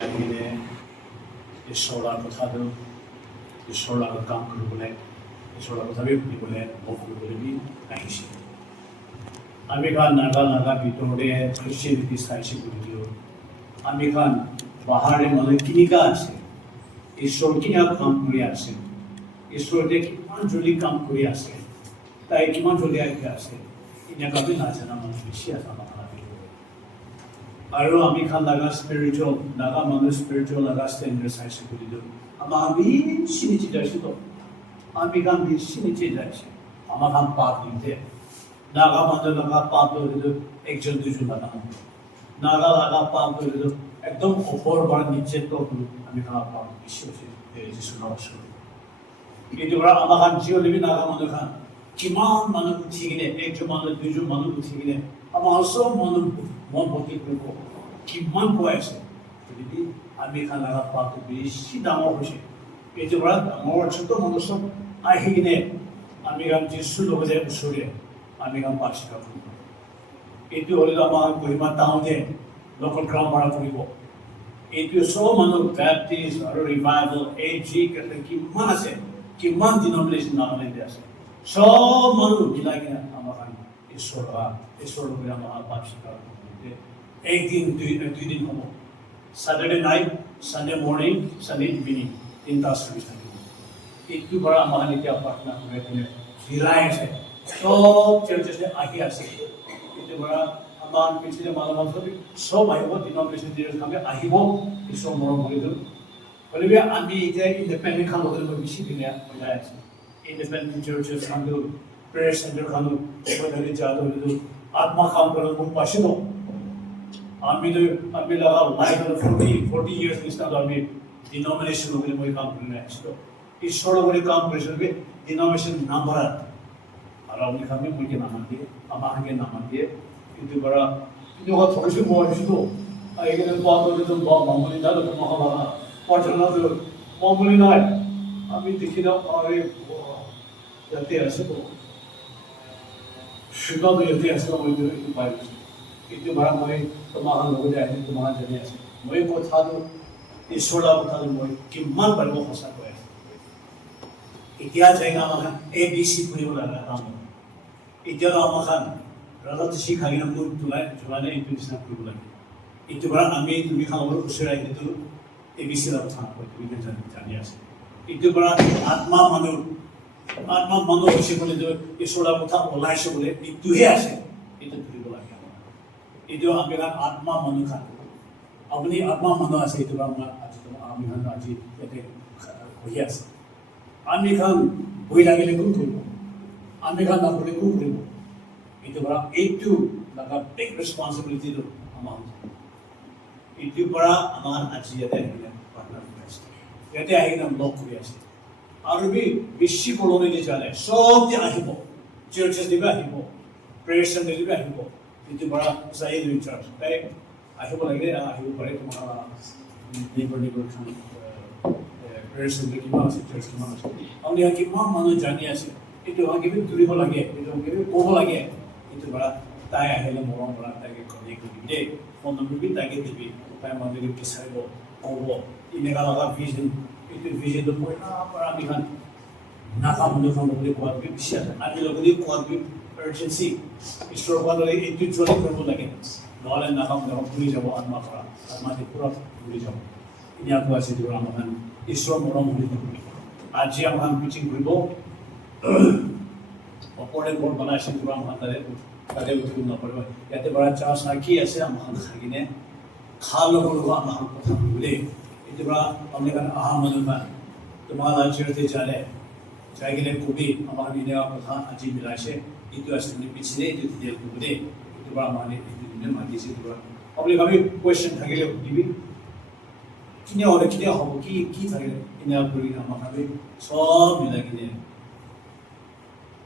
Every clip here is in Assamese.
এনে ঈশ্বৰৰ কথাটো ঈশ্বৰৰ লগত কাম কৰিবলৈ ঈশ্বৰৰ কথাকে শুনিবলৈ ভোগ কৰিবলৈ আহিছে আমি খান নাগা ভিতৰতে খ্ৰীষ্টিয়ানিটি চাইছে বুলিও আমি খান বাহাৰে মানুহ কিনিকা আছে ঈশ্বৰ কিনা কাম কৰি আছে ঈশ্বৰে কিমান জলদি কাম কৰি আছে তাই কিমান জলদি আহি আছে এনেকুৱাকৈ নাজানা মানুহ বেছি আছে আমাৰ আৰু আমি খান নাগা স্পিৰিচুৱেল নাগা মানুহ স্পিৰিচুৱেল নাগা ষ্টেণ্ডাৰ্ড চাইছে বুলিও আমাৰ বেছি নিচে যাইছোঁ আমি খান বেছি নিচে যাইছে আমাৰ খান পাপ দিতে নাগা মানুহ নাগা পাপ ধৰিলেও একজন দুজন নাগা নাগা পাপ ধৰিলেও একদম ওপৰ পৰা নিচে তলটো আমি খান পাপ বেছি হৈছে যিছু নমস্কাৰ কিন্তু আমাৰ খান জিঅ'লিবি নাগা মানুহ খান কিমান মানুহ উঠি কিনে একজন মানুহ দুজন মানুহ উঠি কিনে আমাৰ চব মানুহ মন ভৰ্তি কৰিব কিমান কৈ আছে যদি আমি খান নাগা পাপটো বেছি ডাঙৰ হৈছে এইটো পৰা ডাঙৰ ছোট মানুহ চব আহি কিনে আমি খান যিছুৰ লগতে ওচৰে আমি কাম পাঠ শিকাব এইটো হ'লেতো আমাৰ গৰিমা টাউনতে লোকেল গ্ৰাউণ্ড ভাড়া কৰিব এইটো চব মানুহ বেপ্টিষ্ট আৰু ৰিভাইভেল এই যি কিমান আছে কিমান ডিনমিনেশ্যন নাগালেণ্ডে আছে চব মানুহ মিলাই কিনে আমাৰ ঈশ্বৰৰ লগত আমাৰ পাঠ শিকাব একদিন দুইদিন হ'ব Saturday night, Sunday morning, Sunday evening, 3টা সার্ভিস থাকিব এইটো পৰা আমাৰ এতিয়া প্ৰাৰ্থনা কৰি কিনে ফিৰাই আছে সব চাৰ্চেছে আহি আছে এইটো পৰা আমাৰ পিছলে মানুহ সব আহিব ডিনমিনেশ্যন দিনে আহিব ঈশ্বৰ মৰম কৰি দিওঁ গতিকে আমি এতিয়া ইণ্ডিপেণ্ডেণ্ট খান হ'বলৈ বেছি ধুনীয়া ওলাই আছে ইণ্ডিপেণ্ডেণ্ট চাৰ্চেছ খানো প্ৰেয়াৰ চেণ্টাৰ খানো ধৰি যাওঁ ধৰিলোঁ আত্মা কাম কৰোঁ মোক পাইছে ন আমি লগা লাইফ 40 years নিচিনা আমি ডিনমিনেশ্যন হ'বলৈ মই কাম কৰি আহিছিলোঁ ঈশ্বৰৰ লগত কাম কৰিছিলোঁ ডিনমিনেশ্যন নাম্বাৰ আৰু আপুনি খানে মই নামান দিয়ে আমাকে নামান দিয়ে কিন্তু পৰা কিন্তু থৈছোঁ মই আহিছিলোঁ এইকেইদিন পোৱা কৰিলোঁ মামুলি নাই মহাভাবা পৰ্যটনটো মামুলি নাই আমি দেখি দিওঁ ইয়াতে আছে শ্ৰীকান্ত ইয়াতে আছে মই এইটো পাই গৈছোঁ এইটো পৰা মই তোমাৰ লগতে আহি তোমাৰ জানি আছো মই কথাটো ঈশ্বৰৰ কথাটো মই কিমান পাৰিব সঁচা কৈ আছো এতিয়া জেগা আমাৰ ABC কৰিব লগা কাম এতিয়াও আমাৰ ৰাজনীতি খাই কিনে মোৰ জ্বলাই এইটো নিচিনা কৰিব লাগে এইটো পৰা আমি তুমি খাবলৈ ওচৰাই কিন্তু ABC কথা তুমি জানি আছো এইটো পৰা আত্মা মানুহ হৈছে বুলি ঈশ্বৰৰ কথা ওলাইছে বোলে এইটোহে আছে এইটো ধৰিব লাগে এইটো আমি আত্মা মানুহ খান আপুনি আত্মা মানুহ আছে এইটো আমাৰ আমি আজি ইয়াতে বহি আছে আমি খান বহি লাগিলে কোন কৰিব আমি খান নকৰিলে কোন কৰিব এইটো পৰা এইটো লগা বিগ ৰেছপনচিবিলিটিটো আমাৰ এইটোৰ পৰা আমাৰ আজি ইয়াতে আহিলে পাৰ্টনাৰ কৰি আছে ইয়াতে আহি কিনে লগ কৰি আছে আৰু বেছি কলনীতে জানে চব যে আহিব চাৰ্চেছ দিবে আহিব প্ৰেয়াৰ চেণ্টাৰ দিবে আহিব itu bara saya itu charge baik আহিব লাগে আহিব পাৰে তোমাৰ নিবৰ খান প্ৰেছাৰ কিমান আছে চাৰ্জ কিমান আছে আপুনি কিমান মানুহ জানি আছে এইটো কিবা ধৰিব লাগে এইটো কিবা ক'ব লাগে এইটো bara তাই আহিলে মৰম কৰা তাইকে কৰি দেই ফোন নম্বৰ তাইকে দিবি তাই মানুহকে বিচাৰিব ক'ব এনেকুৱা লগা ভিজন এইটো ভিজনটো মই পৰা আমি খান নাকাম বুলি কোৱাত বেছি আছে আমি লগতে কোৱাত urgency ঈশ্বৰৰ পৰা এইটো জলদি কৰিব লাগে নহ'লে নাকাম ঘূৰি যাব আত্মা পৰা আত্মাতে পূৰা ঘূৰি যাব এনেকুৱা আছে যিবোৰ আমাৰ ঈশ্বৰ মৰম বুলি আজি আমাৰ মিটিং কৰিব অপৰে ঘৰ বনাইছে যিবোৰ আমাৰ তাতে উঠিব নপৰিব ইয়াতে পৰা চাৰ্চ কি আছে আমাৰ খাই কিনে খা লগৰ আমাৰ কথা বুলিলে এইটো পৰা আপুনি কাৰণে অহা মানুহ বা তোমাৰ ৰাজ্যতে জানে যাই কিনে কবি আমাৰ এনেকুৱা কথা আজি মিলাইছে itu asli pichile itu dia kude itu ba mane itu dine magi se dua apni kami question thagile dibi kine hobo ki thagile ina kuri na makabe sob mila kine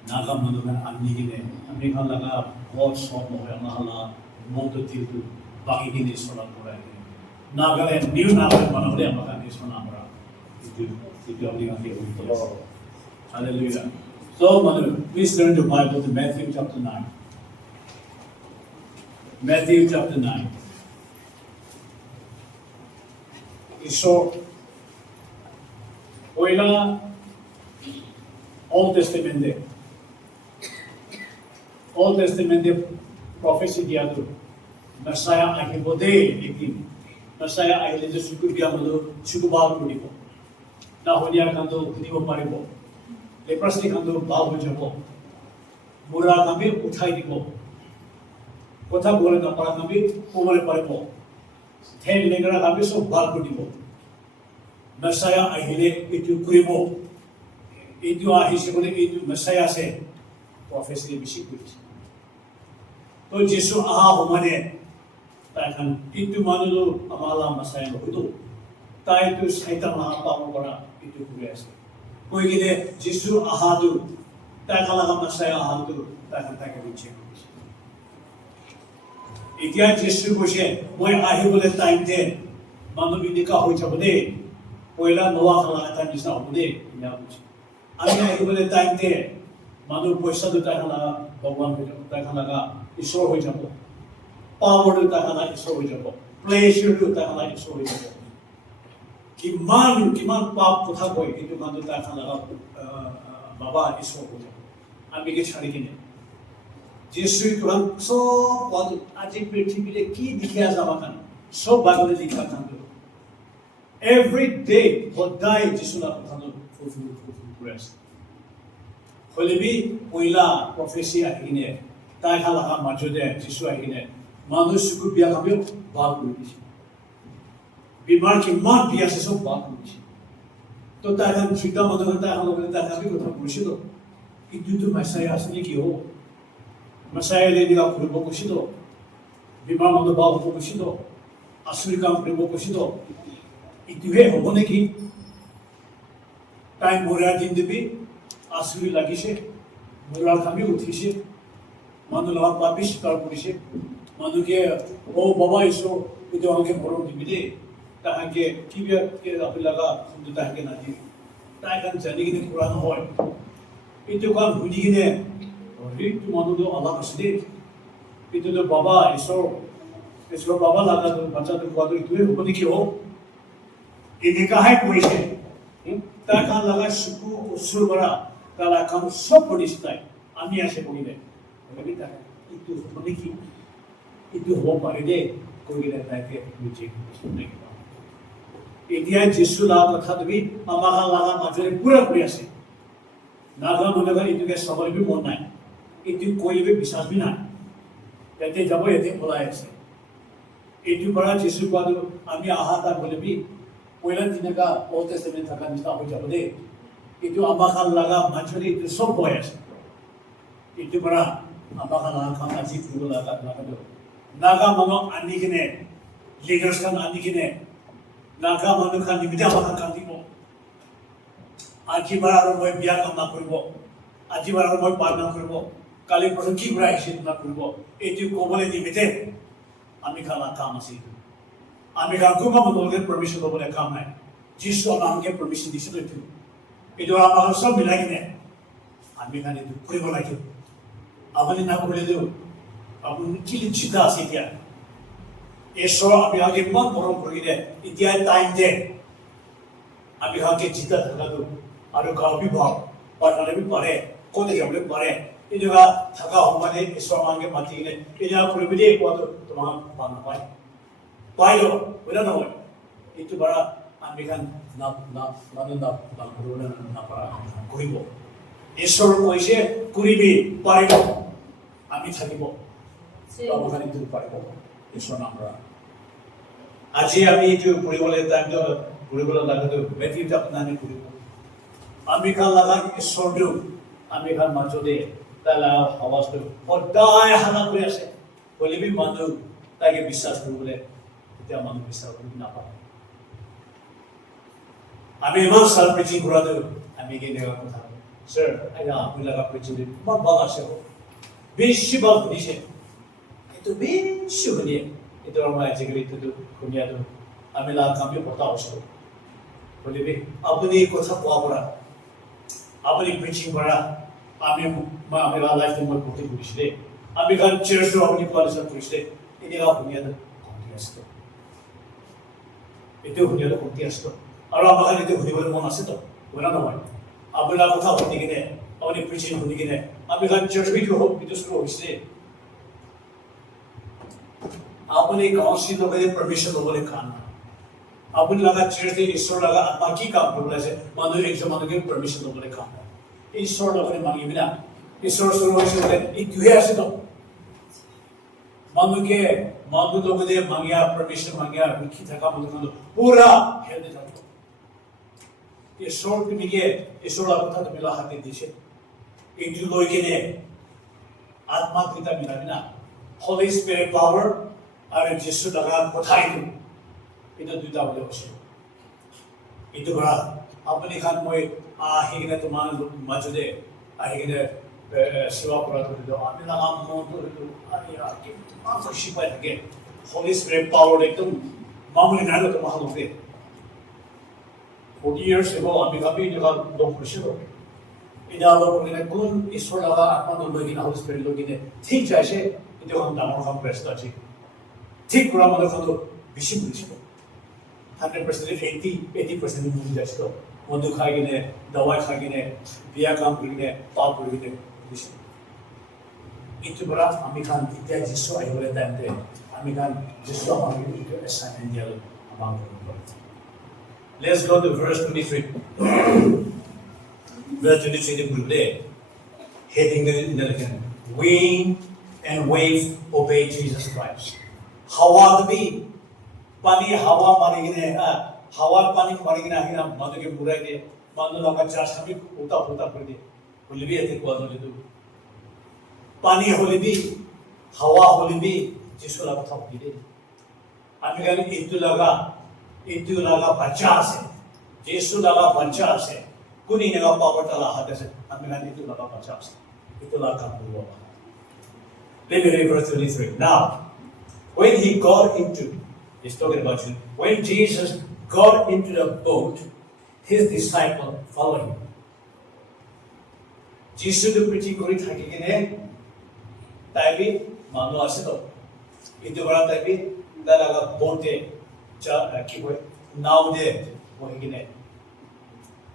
naga manugan amni kine amni khalaga bahut sob hoya mahala monto titu bagi kine sola pura nagale new naga banale amaka ni sona amra itu apni kami hallelujah. So, Mother, please turn your Bible to Matthew chapter 9. Matthew chapter 9. ঈশ্বৰ পইলা Old Testament prophecy diado Messiah ahibode ekin Messiah ahile je suku biamalo suku bal kudibo na hodia kanto kudibo paribo leprosy kanto bal ho jabo mura kambi uthai dibo kotha bole na para kambi komole paribo thel legra kambi so bal kudibo Messiah ahile itu kuribo itu ahise bole itu Messiah se prophecy bisi kudibo तो जिसु आहा होमने ताकन इतु मानुलो अमाला मसाय होतो ताई तो शैतान आहा पावो बड़ा इतु कुरेस कोई गिले जिसु आहा दु ताकला का मसाय आहा दु ताकन ताके बिचे इतिया जिसु बोशे मोय आही बोले टाइम दे मानु बिनिका होई छबदे पहिला नोआ खला ता निसा होदे इना बुझे आमी आही बोले टाइम दे मानु पैसा दु ताकला भगवान के ताकला का ঈশ্বৰ হৈ যাব পাৱাৰ তাহানা ঈশ্বৰ হৈ যাব প্লেজাৰ তাহানা ঈশ্বৰ হৈ যাব কিমান পাপ কথা কয় কিন্তু মানুহ তাহানা বাবা ঈশ্বৰ হৈ যাব আমি কি ছাড়ি কিনে যিশু কোরআন সব আজি পৃথিবীতে কি দেখিয়া যাবা কান সব বাগলে লিখা থাকবে এভরি ডে সদায় যিশুৰ কথা ফুলফিল কৰি আছে হলেবি পইলা প্ৰফেসি আহিনে তাই হালাকা মাজতে যিশু আহিনে মানুহ সুকু বিয়া খাবে ভাল কৰি দিছে বিমাৰ কিমান বিয়া আছে সব ভাল কৰি দিছে তো তাই খান চিন্তা মানুহ তাই হালকে তাই খাবি কথা কৈছিল কিন্তু মেসাই আসলে কি হব মেসাই লেদিলা কৰিব কৈছিল বিমাৰ মানুহ ভাল হ'ব কৈছিল আসুৰি কাম কৰিব কৈছিল ইটোহে হ'ব নেকি তাই মৰাৰ দিন দিবি আসুৰি লাগিছে মৰাৰ খাবি উঠিছে মানুহ লগত পাপি স্বীকাৰ কৰিছে মানুহকে ও বাবা ঈশ্বৰ এইটো আমাকে মৰম দিবি দেই তাহাকে কিবা লগা কিন্তু তাহাকে নাদিবি তাই কাৰণ জানি কিনে কৰা নহয় এইটো কাম শুনি কিনে সেইটো মানুহটো অলপ আছে দেই এইটোতো বাবা ঈশ্বৰ বাবা লগাটো বাচ্চাটো খোৱাটো এইটোৱে হ'ব নেকি হওক এনেকাহে কৰিছে তাৰ কাৰণ লগা চকু ওচৰ পৰা তাৰ কাম চব কৰিছে তাই আমি আছে কৰিলে itu memiliki itu hope ada kau kita tak macam India Yesus lah kata tu bi amalan laga macam pura sih naga mana itu ke sabar bi mana itu koi bi bisa bi na jadi jabo itu mulai sih itu pada Yesus pada kami ahata boleh bi poilan tinaka Old Testament akan kita apa jabo deh itu amalan laga macam itu सब boleh sih itu pada Apakah langkah haji pun langkah itu? Naga mano ani kene, leaders kan ani kene, naga mano kan di bidang apa kan tibo. Aji baru mau biar kan nak kuribo, aji baru mau parna kuribo, kali pergi berai sih nak kuribo. Itu kau boleh di bidang, kami kan langkah masih. Kami kan kau mau menolak permission kau boleh kami. Jisu orang ke permission di situ itu. Itu apa सब मिला kene, kami kan itu kuribo lagi. अपने ना बोले दो अपन किली चिता से क्या ऐसा अभी आगे मन बरों पर गिरे इतिहास टाइम दे अभी आगे चिता थका दो आरो काव भी भाव पार्टनर भी पढ़े कोते जब लोग पढ़े इधर थका हमारे ऐसा मांगे माती गिरे इधर कोई भी एक बात तुम्हारा पाना पाए लो बोला ना वो itu bara ambikan na kuruna na para kuribo ঈশ্বৰ কৈছে কৰিবি পাৰিব আমি থাকিব বাবুখানি দূৰ পাৰিব ঈশ্বৰ নামৰ আজি আমি এইটো পঢ়িবলৈ টাইমটো পঢ়িবলৈ লাগাটো বেটিটা আপোনানি কৰিব আমি কাল লাগা ঈশ্বৰটো আমি কাল মাজতে তালা আৱাজটো সদায় হানা কৰি আছে বলিবি মানুহ তাকে বিশ্বাস কৰিবলৈ এতিয়া মানুহ বিশ্বাস কৰিব নাপায় আমি ইমান চাল প্ৰিচিং কৰাটো আমি কেনেকুৱা কথা Sir, ada aku laga prejudice. Bagus sih. Beshi bagus ni sih. Itu beshi ni. Itu orang macam itu tu, dunia tu. Kami laga kami pota usah. Boleh be. Apa ni kota kuabura. Apa ni preaching bara. Kami laga life tu mula putih tulis deh. Kami kan church tu apa ni kuala sah tulis deh. Ini laga dunia tu. Kontias tu. এইটো শুনিবলৈ শক্তি আছে তো আৰু আমাৰ এইটো শুনিবলৈ মন আছে তো শুনা নহয় আপোনাৰ কথা শুনি কিনে আপুনি প্ৰিচিং শুনি কিনে আমি কাৰণ চাৰ্চ ভিডিঅ' হওক ভিডিঅ' শুৰু হৈছিলে আপুনি কাউন্সিল লগাই পাৰ্মিশ্যন ল'বলৈ কাম আপুনি লগা চাৰ্চে ঈশ্বৰ লগা আত্মা কি কাম কৰিবলৈ আছে মানুহ একজন মানুহকে পাৰ্মিশ্যন ল'বলৈ কাম ঈশ্বৰ লগতে মাগিবি না ঈশ্বৰ শুৰু হৈছে বোলে এইটোহে আছে তো মানুহে মানুহ লগতে মাগিয়া পাৰ্মিশ্যন মাগিয়া লিখি থকা মানুহ পুৰা হেল্ডি থাকিব ঈশ্বৰ তুমিকে ঈশ্বৰৰ কথা তুমি হাতে দিছে এইটো লৈ কিনে আত্মা দুটা মিলাবি না হলি স্পিৰিট পাৱাৰ আৰু যীশু লগা কথা এইটো দুটা বুলি কৈছে এইটো কৰা আপুনি খান মই আহি কিনে তোমাৰ মাজতে আহি কিনে সেৱা কৰাটো দিলোঁ আমি লগা মনটো কিমান খুচি পাই থাকে হলি স্পিৰিট পাৱাৰ একদম মামুলি নাই তোমাৰ লোকে 40 years ago আমি ভাবি এনেকুৱা লগ কৰিছিলোঁ এতিয়া লগ কৰি কিনে কোন ঈশ্বৰ লগা আত্মাটো লৈ কিনে হলি স্পিৰিট লৈ কিনে ঠিক যাইছে এইটো এখন ডাঙৰ কাম ব্যস্ত আছে ঠিক কৰা মানুহখনটো বেছি বুজিছিল 100% 80% বুজি যাইছিল মধু খাই কিনে দৱাই খাই কিনে বিয়া কাম কৰি কিনে পাপ কৰি কিনে বুজিছিল এইটো পৰা আমি খান এতিয়া যীশু আহিবলৈ টাইমতে আমি খান যীশু আমাক এইটো এছাইনমেণ্ট দিয়ালে আমাক Let's go to verse 23. Verse 23 put heading the wind and wave obey Jesus Christ. Hawa to be pani hawa marigine hawa pani marigine ahina manuke burai de manu loka chasami uta kore de holibi ate ko adole du pani holibi hawa holibi jisu la kotha holibi ami gani itu laga baca ase Yesu laga baca ase kuni naga power tala hate se amina itu laga baca ase itu laga buwa let me read verse 23 now when he got into he's talking about you when Jesus got into the boat his disciple followed him Jesus to preaching kori thaki kine taibi manu ase to itu bara taibi dalaga boat কি কয় নাও দে বহি কিনে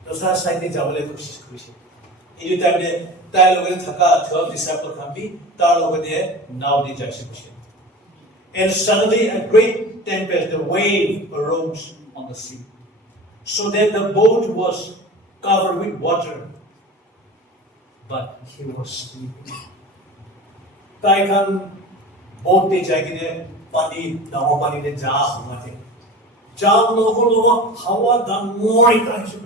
দোসরা সাইডে যাবলৈ কোশিশ কৰিছে এই টাইমে তাই লগতে থকা 12 ডিসাইপল খাবি তাৰ লগতে নাও দি যাইছে কৈছে and suddenly a great tempest the wave arose on the sea so that the boat was covered with water but he was sleeping তাই খান boat দি যাই কিনে পানী নাও পানীতে যা হমাতে Jam logo hawa dan more intention.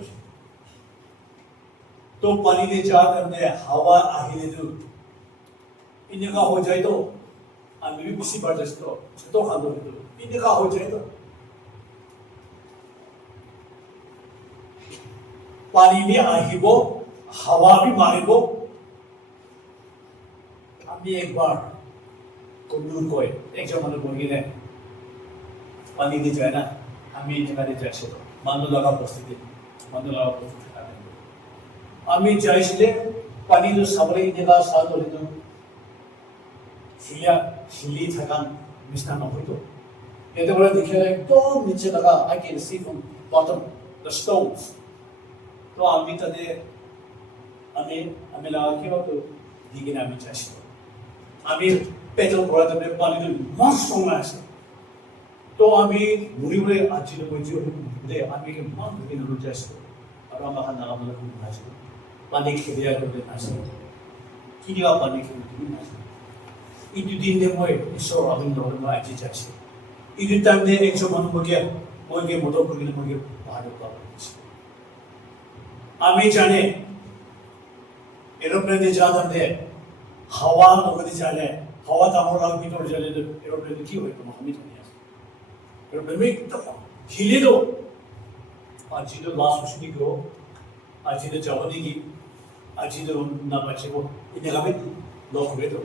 तो पानी ले जा करने हवा आहिले जो इनका हो जाए तो हम भी किसी बार जैसे तो खानो तो इनका हो जाए तो पानी भी आहिबो हवा भी मारिबो हम एक बार कुंडूर कोई एक जमाने बोली ने पानी ले जाए ना আমি যেখানে যাইছিল মানুহ লগা উপস্থিতি আমি যাইছিলে পানীটো চাবলৈ এনেকুৱা চাওঁ ধৰিতো শিলি থকা নিচিনা নহয়তো একেবাৰে দেখিলে একদম নিচে লগা I can see from bottom the stones তো আমি তাতে আমি লগা কিবাটো দি কিনে আমি যাইছিলোঁ আমি পেট্ৰল ভৰাই তাতে পানীটো ইমান ষ্ট্ৰং আছে তো আমি মুড়িবলে আজি লইছো দে আমি কে মান দিন রুজ আছে আর আমরা খানা আমরা খুব আছে পানি খেলিয়া করে আছে কি দিবা পানি খেলি তুমি আছে এই দুদিন দে মই ঈশ্বর আমি ধর্ম আজি যাচ্ছে এই দুটাম দে একশো মানুষকে মইকে মত করিলে মইকে ভালো পাবো আমি জানে এরোপ্লেনে যাতাম দে হাওয়া নগদি চলে হাওয়া তামর লাগ ভিতর চলে তো এরোপ্লেনে কি হয় তোমার আমি জানি Pero permito, Hiliro, ajido last go, ajido Javanigi, ajido Namachibo, in the Gabit, Locovedo.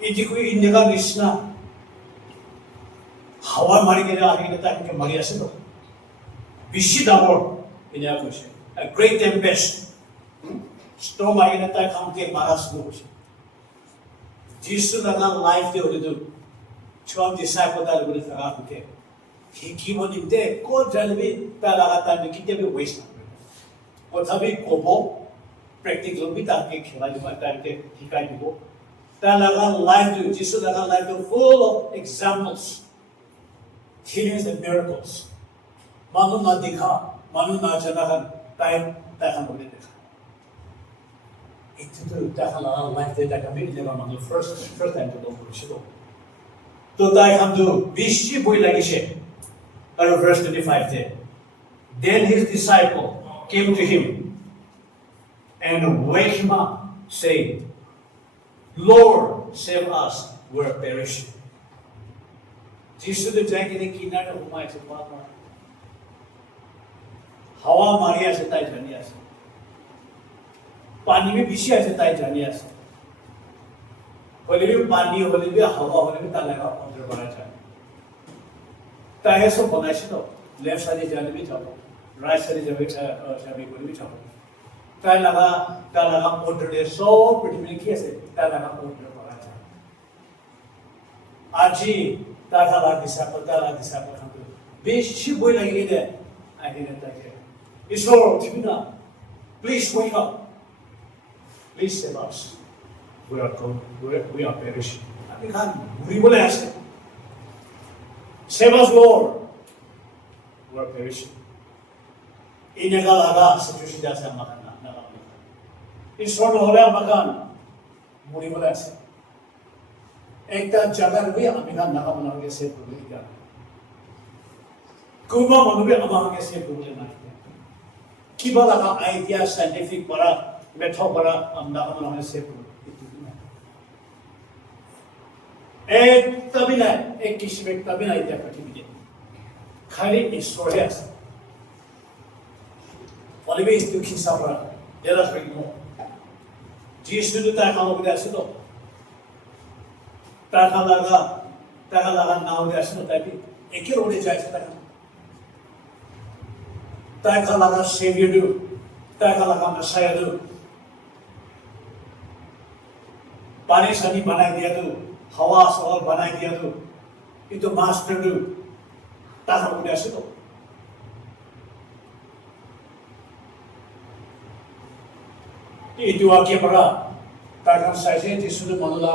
Idiqui in the Gabishna, how am I going to attack Maria Sino? Bishidamor in the ocean, a great tempest, storm I can attack Hamke Maras Bush. Jesus, life they will do. 12 disciples that will have okay. 기본인데 그 자리비 따라갔다는 게 때문에 웨스트. 어차피 고보 프랙티컬비 다게 खेलाइ고 다게 हिकाइ고 따라가 라이프 지수다가 라이프 full of examples. Healings and miracles. मानो ना दिखा मानो ना जाना टाइम देखा मुझे देखा इतना देखा लगा लाइफ दे देखा भी नहीं लगा मतलब first time तो लोग कुछ तो ताई हम तो बिशी बोल लगी शे और verse 25 थे then his disciple came to him and wake him up saying Lord save us we're perishing जिससे जाके ने किनारे घुमाए से बात हवा मारिया से ताई जानिया से पानी में बिशिया से ताई जानिया से होले भी पानी होले भी हवा होले भी ताले का अंदर बना जाए ताहे सो बनाइस तो लेफ्ट साइड जाने भी जाओ राइट साइड जाने भी जाओ ताई लगा ऑर्डर दे सो प्रिटिमली किया से ताई लगा ऑर्डर बना जाए आजी ताला दिसापल हम तो बेशी बोल लगी दे आई ने ताके It's Lord, please wake up. Please save us. We are perishing. Abi kan buri bole aise. Save us, Lord. We are perishing. Inega laga situation jasa makan na. It's Lord hole makan buri bole aise. Ekta jagar bhi ami kan naga bana ke save bole diya. Kuma manu bhi ama ke save bole na. किबला का आइडिया साइंटिफिक बड़ा मेथड बड़ा अंदाज़ बनाने से एक तभी ना एक किसी में तभी ना आइडिया करती है खाली ईश्वर है वाले भी इस दुखी साबरा जरा स्पेक्ट नो जिस दिन तक हम लोग ऐसे तो ताका लगा ना हो ऐसे तो तभी एक ही रोड़े जाए से तक ताका लगा सेवियर दो ताका लगा मसाया दो पानी सनी बनाई दिया दो हवा सवाल बनाई दिया दो ये तो मास्टर दो ताका लोग ऐसे तो ये जो आगे पड़ा ताका साइज़ जिसने मनुला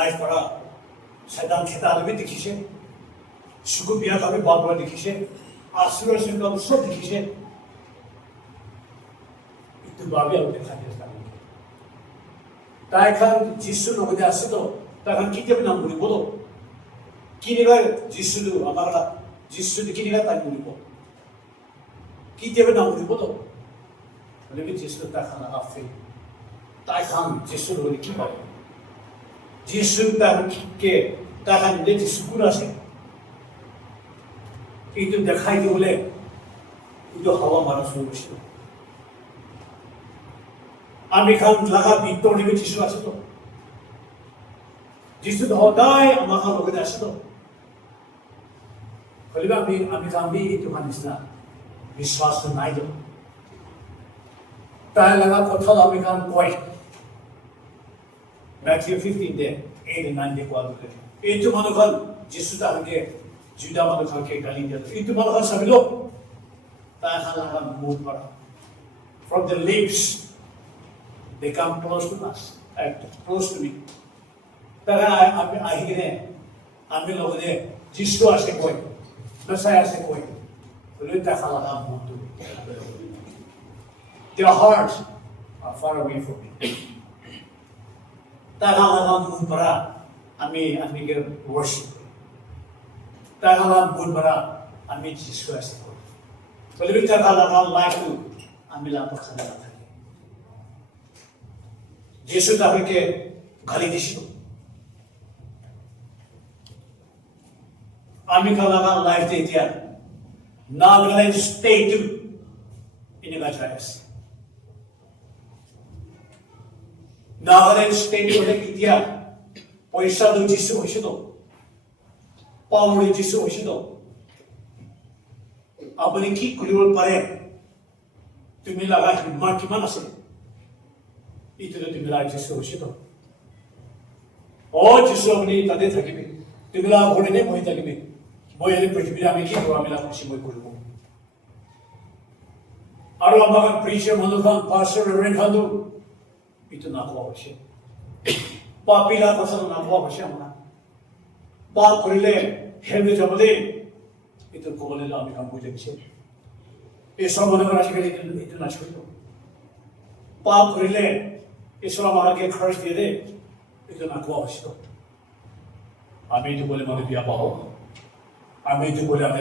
लाइफ पड़ा सदाम खेताल भी दिखी से सुकु बिया का भी बहुत बड़ा दिखी से आशीर्वाद से उनका सब दिखी से इतने बाबी आउट देखा दिया था ताकि जिसु लोग ने आसे तो ताकि कितने भी नाम बुरी बोलो किनेगा जिसु लो हमारा जिसु किनेगा ताकि बुरी बोलो कितने भी नाम बुरी बोलो लेकिन जिसु ताकि ना आफे ताकि हम जिसु लोग ने किया जिसु ताकि ने जिसु पूरा से itu dekhai di boleh itu hawa marah suruh sih. Amerika laga bitor ni jisu asal tu. Jisu tu hodai amaka logo dah asal tu. Kalau Amerika ambil itu manisna biswas tu naik tu. Tai laga kothal Amerika koi. Matthew 15 deh 8 and 9 deh kuat tu. Itu mana kan jisu dah ke जुदा मानो खाके गाली दिया तो इतने मानो खान सभी लोग ताहा लगा मूड पड़ा from the lips they come close to us close to me ताहा आही के ने आमी लोग ने जिसको आसे कोई नसाया से कोई तो ले ताहा लगा मूड तो their hearts are far away from me ताहा लगा मूड पड़ा आमी के worship Tagalan pun bara, kami Yesus Kristus. Kalau kita tagalan life tu, kami lapor sana lagi. Yesus dah ke gali di situ. Kami tagalan life tu dia, Nagaland state tu, ini macam apa? Nagaland state tu lagi dia, poisa tu Yesus itu. पावड़ी जिससे उसी दो अपने की कुलीवर परे तुम्हें लगा हिम्मत की मना से इतने तुम्हें लगा जिससे उसी दो और जिससे अपनी तदे थकी भी তুমিলা ঘরে মই থাকিবি মই এই পৃথিবীতে আমি কি করব আমি না খুশি মই করব আর আমার প্রিচার মনোখান পাস্টার রেভারেন্ড খান্দু itu না কোয়া হচ্ছে পাপিলা কথা না কোয়া হচ্ছে আমরা পাপ করিলে হেলবে যাবলে itu কোবলে আমি কাম বুঝে গেছি এই সব মনে করা শিখে itu না ছিল পাপ করিলে ঈশ্বর আমাকে খরচ দিয়ে দে itu না কোয়া হচ্ছে আমি itu বলে মনে বিয়া পাবো আমি itu বলে আমি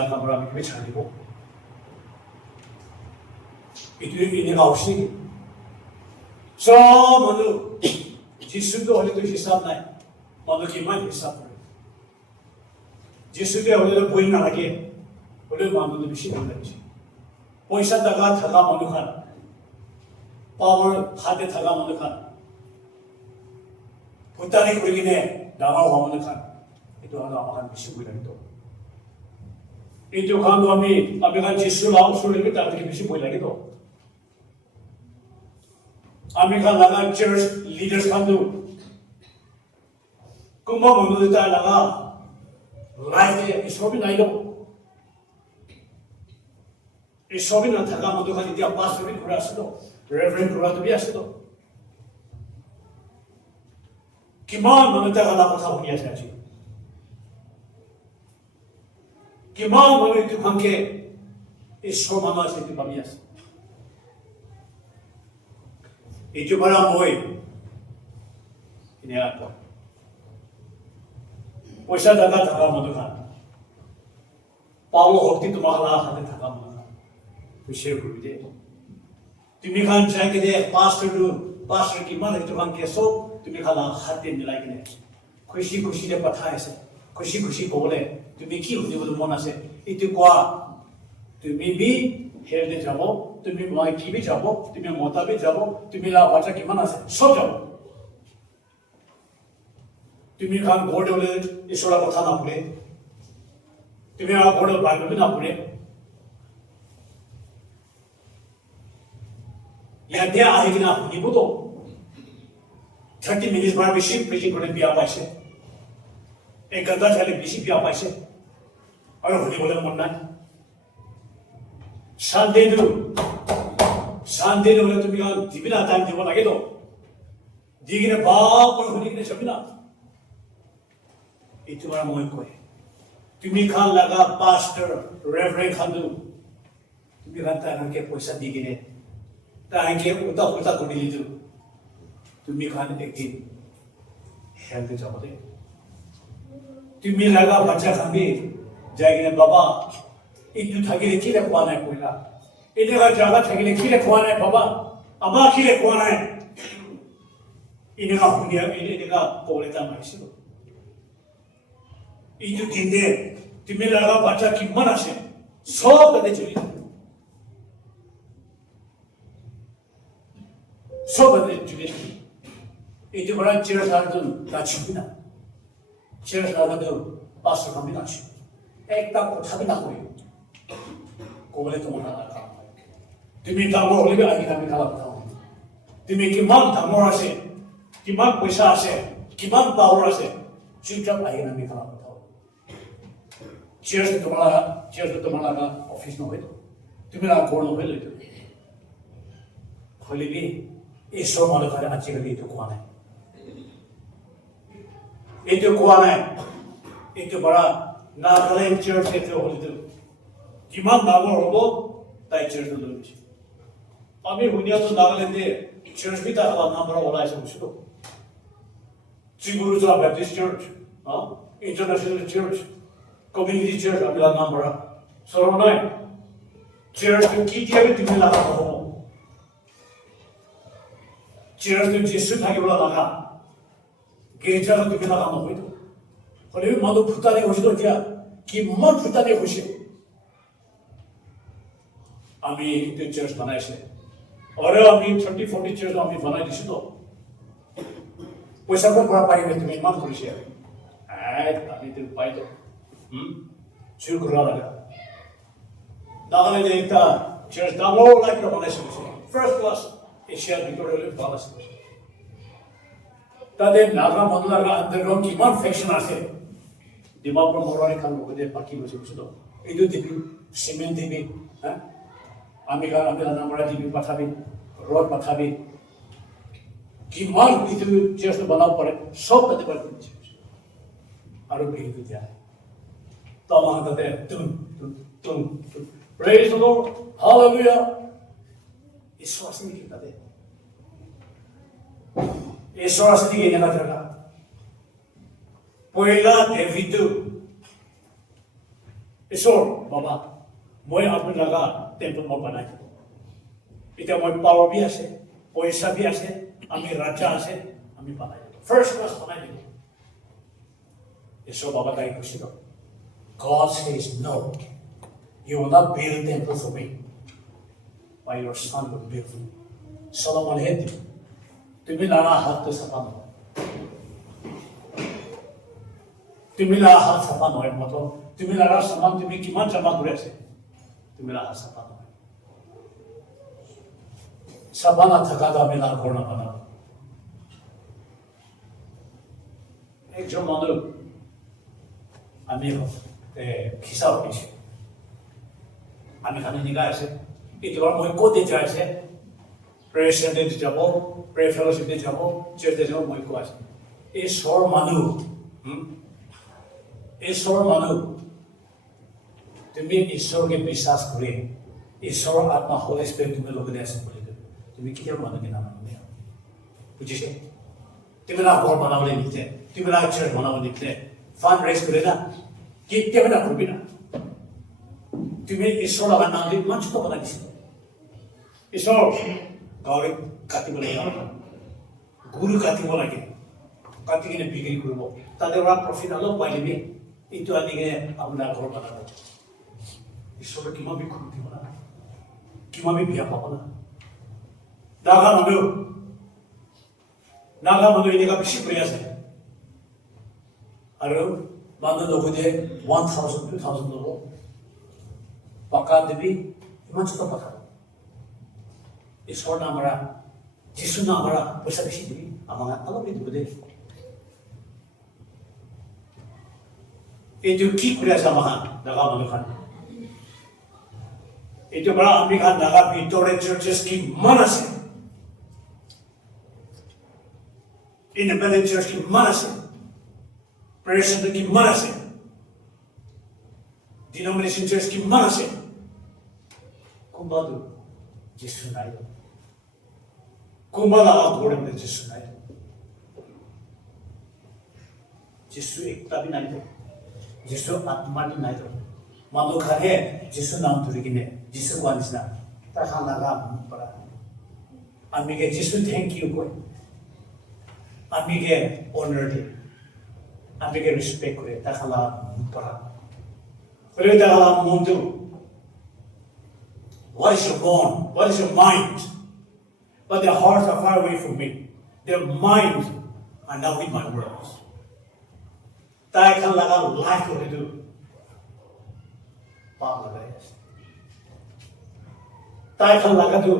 রাখাম আমি কি ছাড় দিব itu ini awsi সব মনে যিশুকে হলে তো হিসাব নাই মনে কি মান হিসাব করে যিশুকে হলে তো বই না লাগে হলে মানুষ বেশি ভুল লাগছে পয়সা টাকা থাকা মনে খান পাওয়ার হাতে থাকা মনে খান ভুটানি করে কিনে ডাঙর হওয়া মনে খান itu হলো আমার বেশি ভুল লাগে itu খান আমি খান যিশু লাভ শুনলে তার থেকে বেশি ভুল লাগে তো আমি খান লাগা চার্চ লিডার্স খান্দু কুম্ভ মনুতা লাগা লাইফ এসবই নাইলো এসবই না থাকা মতো খালি দিয়া পাস্টর ঘুরে আসলো রেভারেন্ড ঘুরা তুমি আসলো কিমান মনুতা গালা কথা শুনি আছে আজি কিমান মনুতা খানকে ঈশ্বর মানুষ আছে তুমি ভাবি আছে itu barang moi ini apa পয়সা টাকা থাকা মতো খান পাওয়া শক্তি তোমার হাতে থাকা মতো খান শেয়ার করবি দে তুমি খান চাইকে দে পাস্টার কিমান একটু খান কেসো তুমি খালা হাতে মিলাই কিনে খুশি খুশি দে কথা আছে খুশি খুশি কবলে তুমি কি শুনিবলৈ মন আছে এইটো কোৱা তুমি বি হেল্ডে যাব তুমি মাইকি বি যাব তুমি মতা বি যাব তুমি লা বাচ্চা কিমান আছে সব যাব তুমি খান ঘৰতে হলে ঈশ্বৰৰ কথা না পঢ়ে তুমি আৰ ঘৰতে বাইবেল না পঢ়ে ইয়াতে আহি কিনা শুনিব তো 30 মিনিট বার বেশি প্রিচিং করে বিয়া পাইছে এক ঘন্টা চালে বেশি বিয়া পাইছে আর শুনিবলৈ মন নাই শান্তি হলে তুমি দিবি না টাইম দিব লাগে তো দি কিনে বাপ করে শুনি কিনে চাবি না এইটো আর মই কয় তুমি খান লাগা পাস্টার রেভারেন্ড খান্দু তুমি খান তাকে পয়সা দি কিনে তাকে উল্টা করে দিল তুমি খান একদিন হেলতে যাব দে তুমি লাগা বাচ্চা খাবি যাই কিনে বাবা একটু থাকিলে কি রে খোয়া নাই পয়লা এনেকা জায়গা থাকিলে কি রে খোয়া নাই বাবা আবার কি রে খোয়া নাই এনেকা শুনিয়া এনেকা কবলে দাম আহিছিল এইটো দিনে তুমি লাগা বাচ্চা কিমান আছে সব তাতে চলি সব তাতে চলি এইটো বড় চেয়ার সারাদিন নাচবি না চেয়ার সারাদিন 500 খাবি নাচ একটা কথা বি না করি কবলে তোমার কাম তুমি ডাঙৰ হলে আগে আমি খালা কথা তুমি কিমান ডাঙৰ আছে কিমান পইচা আছে কিমান পাৱাৰ আছে চুপচাপ আগে আমি খালা কথা চেয়াৰ তোমাৰ লাগা অফিস নহয় তুমি না ঘৰ নহয় লৈ হলিবি ঈশ্বৰ মানুহে আজিকালি এইটো কোৱা নাই এইটো বড়া নাগালেণ্ড চাৰ্চ এইটো হলিটো কিমান ডাঙৰ হ'ব তাই চাৰ্চ লৈ গৈছে আমি শুনিয়াতো নাগালেণ্ডে চাৰ্চ বি তাৰ নাম পৰা ওলাইছে বুজিলো শ্ৰীগুৰুজা Baptist church international church community church আমি নাম পৰা চৰম নাই চাৰ্চ কি দিয়াবি তুমি লাগা হ'ব চাৰ্চ যিশু থাকিবলৈ লাগা গীৰ্জাত তুমি লাগা নহয়তো হলেও মানুহ ফুটানি হৈছিল এতিয়া কিমান ফুটানি হৈছে আমি এইটো চাৰ্চ বনাইছে আৰু আমি 30-40 চাৰ্চ আমি বনাই দিছিলো পইচা ক'ৰ পৰা পাইবে তুমি ইমান কৰিছে আমি তো পাইতো চুৰ কৰা লাগা নাগালেণ্ডে একটা চাৰ্চ ডাঙৰ লাইক বনাইছে ফাৰ্ষ্ট ক্লাছ এছিয়াৰ ভিতৰলৈ ভাল আছে তাতে নাগা মানুহ লাগা আণ্ডাৰগ্ৰাউণ্ড কিমান ফেকশ্যন আছে ডিমাপুৰ মৰৱাৰী খান লগতে বাকী গৈছে বুজিছো এইটো দিবি চিমেণ্ট দিবি হা আমি নামৰা দিবি পঠাবি ৰড পঠাবি কিমান এইটো চেষ্টা বনাব পাৰে সব তাতে পাৰে আৰু ভিড় দিয়া তো আমাৰ তাতে তুম praise the Lord hallelujah ঈশ্বৰ আছে নেকি তাতে ঈশ্বৰ আছে নেকি এনেকুৱা জাগা পয়লা ডেভিডটো ঈশ্বৰ বাবা মই আপোনাৰ লগা টেম্পল মই বনাই দিব এতিয়া মই পাৱাৰ বি আছে পইচা বি আছে আমি ৰাজা আছে আমি বনাই দিব ফাৰ্ষ্ট ক্লাছ বনাই দিব ঈশ্বৰ বাবা তাই কৈছিল God says no you will not build a temple for me but your son will build for me Solomon had তুমি লাৰা হাতটো চাফা নহয় তুমি লাৰা হাত চাফা নহয় মত তুমি লাৰা সামান তুমি কিমান জমা কৰি আছে তুমি লাৰা চাফা নহয় চাফা নাথাকাটো আমি লাভ ঘৰ নাপাওঁ একজন মানুহ আমি খিচা উঠিছে আমি খানি নিগাই আছে এতিয়াৰ মই ক'তে যাই আছে প্ৰেয়াৰ চেণ্টাৰত যাব প্ৰেয়াৰ ফেলোশ্বিপত যাব চাৰ্চত যাব মই কৈ আছো ঈশ্বৰ মানুহ তুমি ঈশ্বৰকে বিশ্বাস কৰি ঈশ্বৰৰ আত্মা হোলি স্পিৰিট তুমি লগতে আছে বুলি তুমি কেতিয়াও মানুহকে নামানিবা বুজিছে তুমি না ঘৰ বনাবলৈ নিদিয়ে তুমি না চাৰ্চ বনাবলৈ নিদিয়ে ফাণ্ড ৰেইজ কৰে না কেতিয়াও নকৰিবি না তুমি ঈশ্বৰ লগা নাম দি ইমান ছোট বনাই দিছে ঈশ্বৰ গাঁৱত কাটিব লাগে গুৰু কাটিব লাগে কাটি কিনে বিক্ৰী কৰিব তাতে পৰা প্ৰফিট অলপ পাই ল'বি এইটো আনি কিনে আপোনাৰ ঘৰ বনাব ঈশ্বৰে কিমান বি খুব দিব না কিমান বি বিয়া পাব না নাগা মানুহ এনেকুৱা বেছি কৰি আছে আৰু মানুহ লগতে 1,000 2,000 ল'ব পাকা দিবি ইমান ছোট কথা ঈশ্বৰ নামৰা যিশু নামৰা পইচা বেছি দিবি আমাক অলপ দিব দে এইটো কি কৰি আছে আমাক নাগা মানুহখন এইটো পৰা আমি খান নাগা ভিতৰে চাৰ্চেছ কিমান আছে ইণ্ডিপেণ্ডেণ্ট চাৰ্চ কিমান আছে প্ৰেয়াৰ চেণ্টাৰ কিমান আছে ডিনমিনেশ্যন চাৰ্চ কিমান আছে কোনোবাটো যিশু নাই কোনোবা লগা ঘৰতে যিশু নাই যিশু একটা বি নাই যিশু আত্মাটো নাই মানুহ খানে যিশু নাম ধৰি কিনে যিশু কোৱা নিচিনা তাৰ লগা পৰা আমিকে যিশু থেংক ইউ কয় আমিকে অনাৰ দিয়ে আমিকে ৰেসপেক্ট কৰে তাৰ লগা পৰা হ'লেও তাৰ লগা মনটো what is your bone? What is your mind? But their hearts are far away from me. Their minds are not with my words. তাই খান লাগা লাইফ করে দিও পাপ লাগাই আছে তাই খান লাগা দিও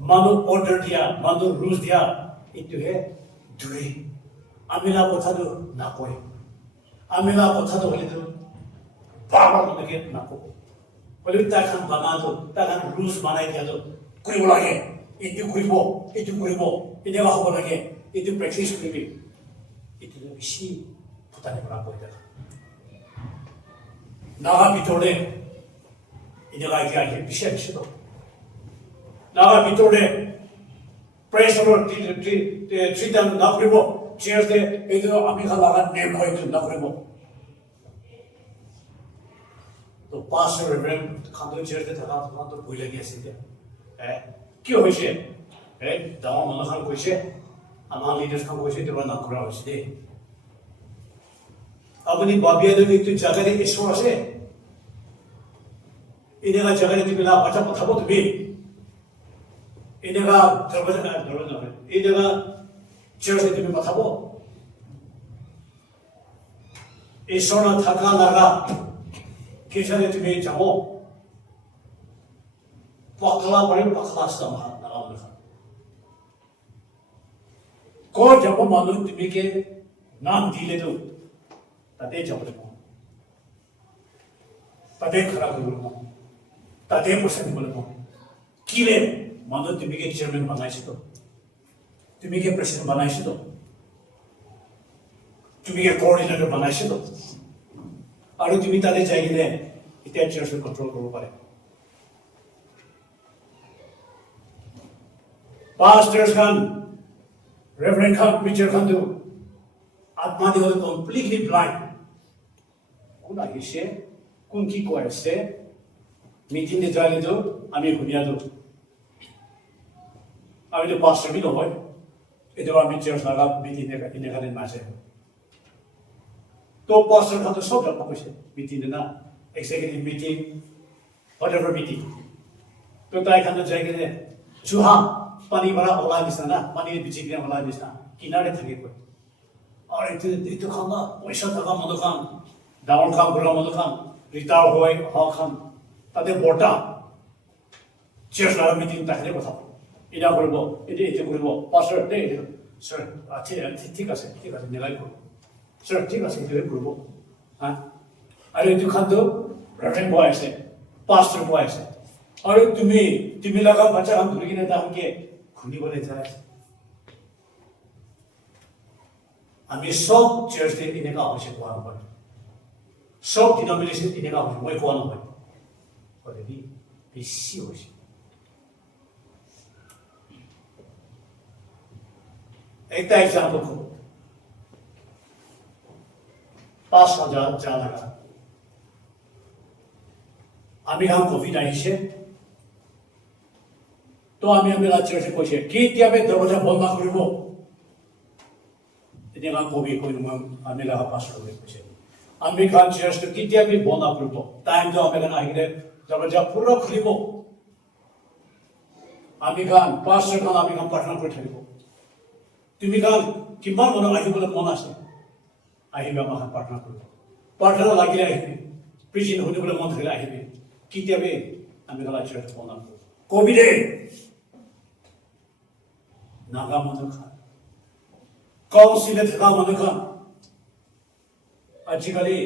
মানুহ অর্ডার দিয়া মানুহ রুলস দিয়া এইটোহে দূরে আমি না কথাটো নাকয় আমি না কথাটো হলে দিও বাবা তোমাকে নাকো বলে তাই খান বানাতো তাই খান রুলস বানাই দিয়াতো কৰিব লাগে এইটো কৰিব এনেকুৱা হ'ব লাগে এইটো প্ৰেক্টিছ কৰিবি এইটো বেছি ফুটানি পৰা কৈ দেখা নাগা ভিতৰতে এনেকুৱা এতিয়া আহি বেছি তো নাগা ভিতৰতে প্ৰেছৰৰ থ্ৰী টাইম নকৰিব চেয়াৰ্চতে এইটো আমি লগা নেম হয় এইটো নকৰিব তো পাঁচশো ৰেভৰেণ্ড খান্দৰ চেয়াৰতে থকা তোমাৰতো ভয় লাগি আছে এতিয়া কি হৈছে ডাঙৰ মানুহখন কৈছে আমাৰ লিডাৰ্ছখন কৈছে তোমাৰ নকৰা হৈছে দেই আপুনি ভাবিয়া যদি এইটো জাগাতে ঈশ্বৰ আছে এনেকুৱা জাগাতে তুমি না বাচ্চা পঠাব তুমি এনেকুৱা দৰজা নহয় এনেকুৱা চেয়াৰতে তুমি পঠাব ঈশ্বৰ থকা লাগা কিসানে তুমি যাব পাকলা পাৰি পাকলা আস্তাম নাগাম দেখা ক যাব মানুহ তুমিকে নাম দিলে তো তাতে যাবলৈ পাওঁ তাতে খৰা কৰিবলৈ পাওঁ তাতে পইচা দিবলৈ পাওঁ কিলে মানুহ তুমিকে চেয়াৰমেন বনাইছিলো তুমিকে প্ৰেচিডেণ্ট বনাইছিলো তুমিকে কোঅৰ্ডিনেটৰ বনাইছিলো আৰু তুমি তাতে যাই কিনে এতিয়া চাৰ্চক কণ্ট্ৰল কৰিব পাৰে pastors খান reverend খান preacher খান তো আত্মা দি হলে completely blind কোন আহিছে কোন কি কৈ আছে মিটিং এ যাইলে তো আমি শুনিয়া তো আমি তো pastor বি নহয় এটা আমি চার্চ লাগা মিটিং এ এখানে মাসে তো pastor খান তো সব জানা কইছে মিটিং না executive meeting whatever meeting তো তাই খান তো যাই গেলে সুহা পানি ভরা ওলা দিছে না পানির বিচি দিয়ে ওলা দিছে না কিনারে থাকে কই আর এটা খান না পয়সা টাকা মদ খান ডাউন খান বড় মদ খান রিটার হয় হ খান তাদের বটা চেয়ার লাগা মিটিং তাহলে কথা এটা করব এটা করব পাস্টার দে স্যার আচ্ছা ঠিক আছে নিলাই করব স্যার ঠিক আছে এটা করব হ্যাঁ আর এটা খান তো রেভারেন্ড বয় আছে পাস্টার বয় আছে আর তুমি লাগা বাচ্চা খান ধরে কিনে তাহলে খুনি বলে যায় আমি সব চার্চে এনেকা অবশ্যই কোয়া হয় সব ডিনোমিনেশন এনেকা অবশ্যই মই কোয়া নহয় অলরেডি বেশি হয়েছে একটা এক্সাম্পল করব 5,000 যা লাগা আমি খান কোভিড আহিছে তো আমি চার্চে কৈছে কেতিয়াবে দরজা বন্ধ কৰিব এতিয়া আমি কবি কৈ আমি লাগা পাস্টাৰ কৈছে আমি খান চাৰ্চটো কেতিয়াবে বন্ধ কৰিব টাইম তো আমি খান আহিলে দৰজা পুৰো খুলিব আমি খান পাস্টাৰ খান আমি খান প্ৰাৰ্থনা কৰি থাকিব তুমি খান কিমান মানুহ আহিবলৈ মন আছে আহিবে আমাৰ প্ৰাৰ্থনা কৰিব প্ৰাৰ্থনা লাগিলে আহিবি প্ৰিচিং শুনিবলৈ মন থাকিলে আহিবি কেতিয়াবে আমি খান চাৰ্চটো বন্ধ কৰিব কোভিডে নাগা মানুহ খান কাউন্সিলে থাকা মানুহ খান আজিকালি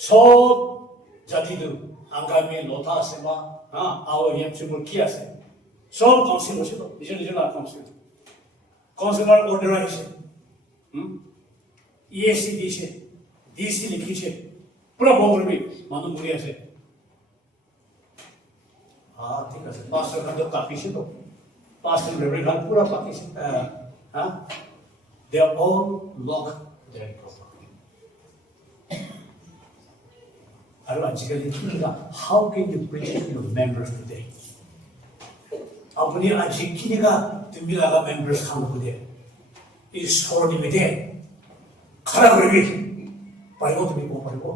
সব জাতিটো আগামী লতা আছে বা আও ইয়াৰ কি আছে সব কাউন্সিল হৈছে নিজৰ কাউন্সিলৰ অৰ্ডাৰ আহিছে ইএসি দিছে ডিসি লিখিছে পুৰা বংগৰবি মানুহ মৰি আছে ঠিক আছে পাস্টাৰ খান কাপিছে তো Pastor Reverend Khan pura Pakistan, they are all locked their property. How can you preach to your members today? Apni ajikini ka tumi laga members khan today is for the media. Khara koribi, paribo tumi ko paribo.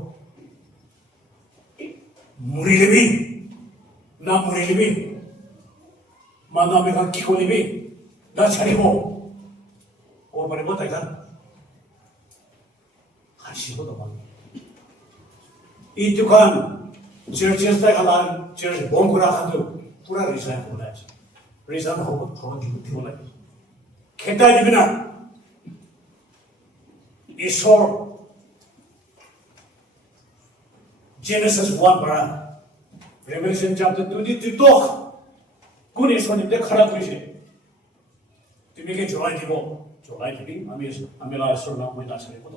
Muri lebi, na muri lebi. Mana আমি খান কি করিবি না ছাড়িব ও পারিব তাই খান হাসিব তোমার এই দোকান চার্চেস তাই খান চার্চ বম করা খান পুরা রিজাইন করে আছে রিজাইন হব দিব লাগে খেতাই দিবি না ঈশ্বর Genesis 1 para Revelation chapter 22 toch কোন ঈশ্বরনিতে খারাপ হয়েছে তুমি কে জড়াই দিব জড়াই দিবি আমি ঈশ্বর নাম মই নাছারে কত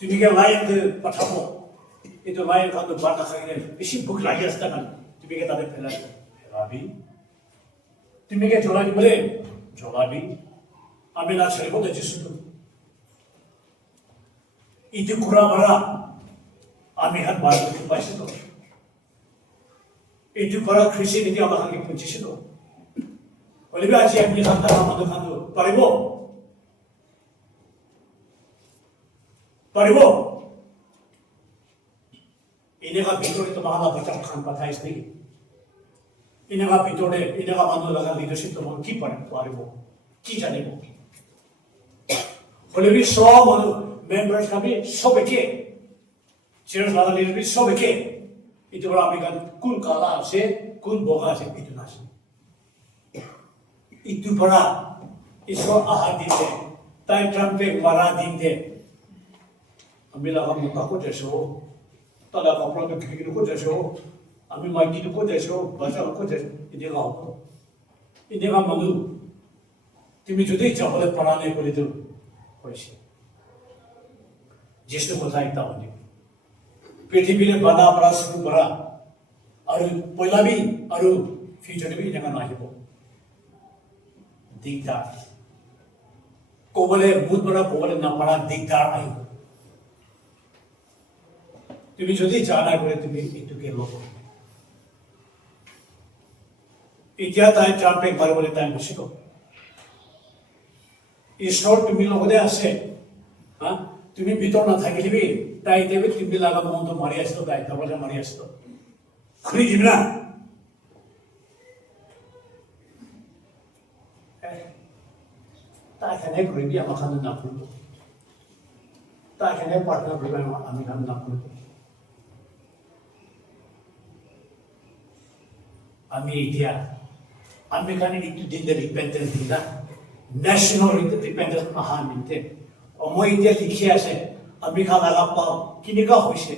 তুমি কে লাইন পাঠাবো এটা লাইন খান বাটা খাইলে বেশি ভুক লাগি আসতে না তুমি কে তাদের ফেলাবি তুমি কে জড়াই দিবলে জড়াবি আমি নাছারে কত যিশু ইতি কুরা ভরা আমি হাত বার করতে পাইছি তো এই যে বড় খ্রিস্টানিটি আমাকে পৌঁছেছিল বলবে আজ আপনি সন্তান আমাদের খান্দো পারিব এনেকা ভিতরে তো মহানা বাচ্চা খান পাঠাইছ নাকি এনেকা ভিতরে এনেকা মানুষ লাগা লিডারশিপ তোমার কি পারিব কি জানিব বলবে সব মানুষ মেম্বার্স খাবি সবকে চার্চ লাগা লিডারশিপ সবকে itu orang Amerika kun kala se kun boga se itu nasi itu para iso ahadi se tai trampe mara din de আমি লাগা মোটা কো যেছো তালা কাপড় তো কি কো যেছো আমি মাইকি তো কো যেছো বাজা কো যেছো ইনি গাও ইনি গা মানু তুমি যদি চাহলে প্রাণে করে দিও হইছে जिसने बताया था उन्हें पृथ्वी ने बना बड़ा शुरू करा और पहला भी और फ्यूचर भी जगह ना ही वो दिखदार कोबले बहुत बड़ा कोबले ना पड़ा दिखदार आई तुम्हें जो दी जाना है तुम्हें इतु के लोग इतिहास टाइम चांपे बारे बोले टाइम खुशी को इस शॉर्ट तुम्हें लोगों ने ऐसे हाँ তুমি ভিতর না থাকিলিবি তাই দেবে তুমি লাগা বন্ধ মারি আসতো তাই তারপরে মারি আসতো খুলি দিবি না তাই এখানে ঘুরবি আমার খান না করবো তাই এখানে পার্টনার ঘুরবে আমি খান না করবো আমি এতিয়া আমি খানে একটু দিন রিপেন্টেন্স দিন না ন্যাশনাল রিপেন্টেন্স আহা মিনতে মই এতিয়া লিখি আছে আমি খান লাগা পাও কেনেকুৱা হৈছে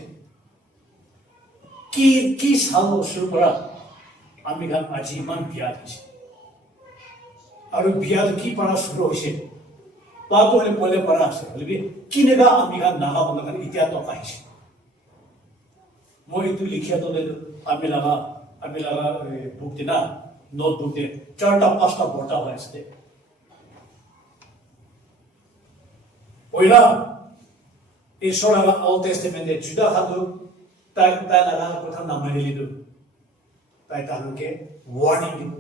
কি কি চাল শুৰু কৰা আমি খান আজি ইমান বিয়া দিছে আৰু বিয়া কি পৰা শুৰু হৈছে পাতো হলে পলে পৰা আছে হলে কেনেকুৱা আমি খান নাগা বন্ধ কাৰণে এতিয়া টকা আহিছে মই এইটো লিখিয়া তলে আমি লাগা বুক দিনা নোটবুক দিয়ে 4টা 5টা বৰ্তা হৈ আছে Oila, Ishoraga Old Testament, Judah Hadu, Tailaga, Kotan Namalidu, Taitanuke, warning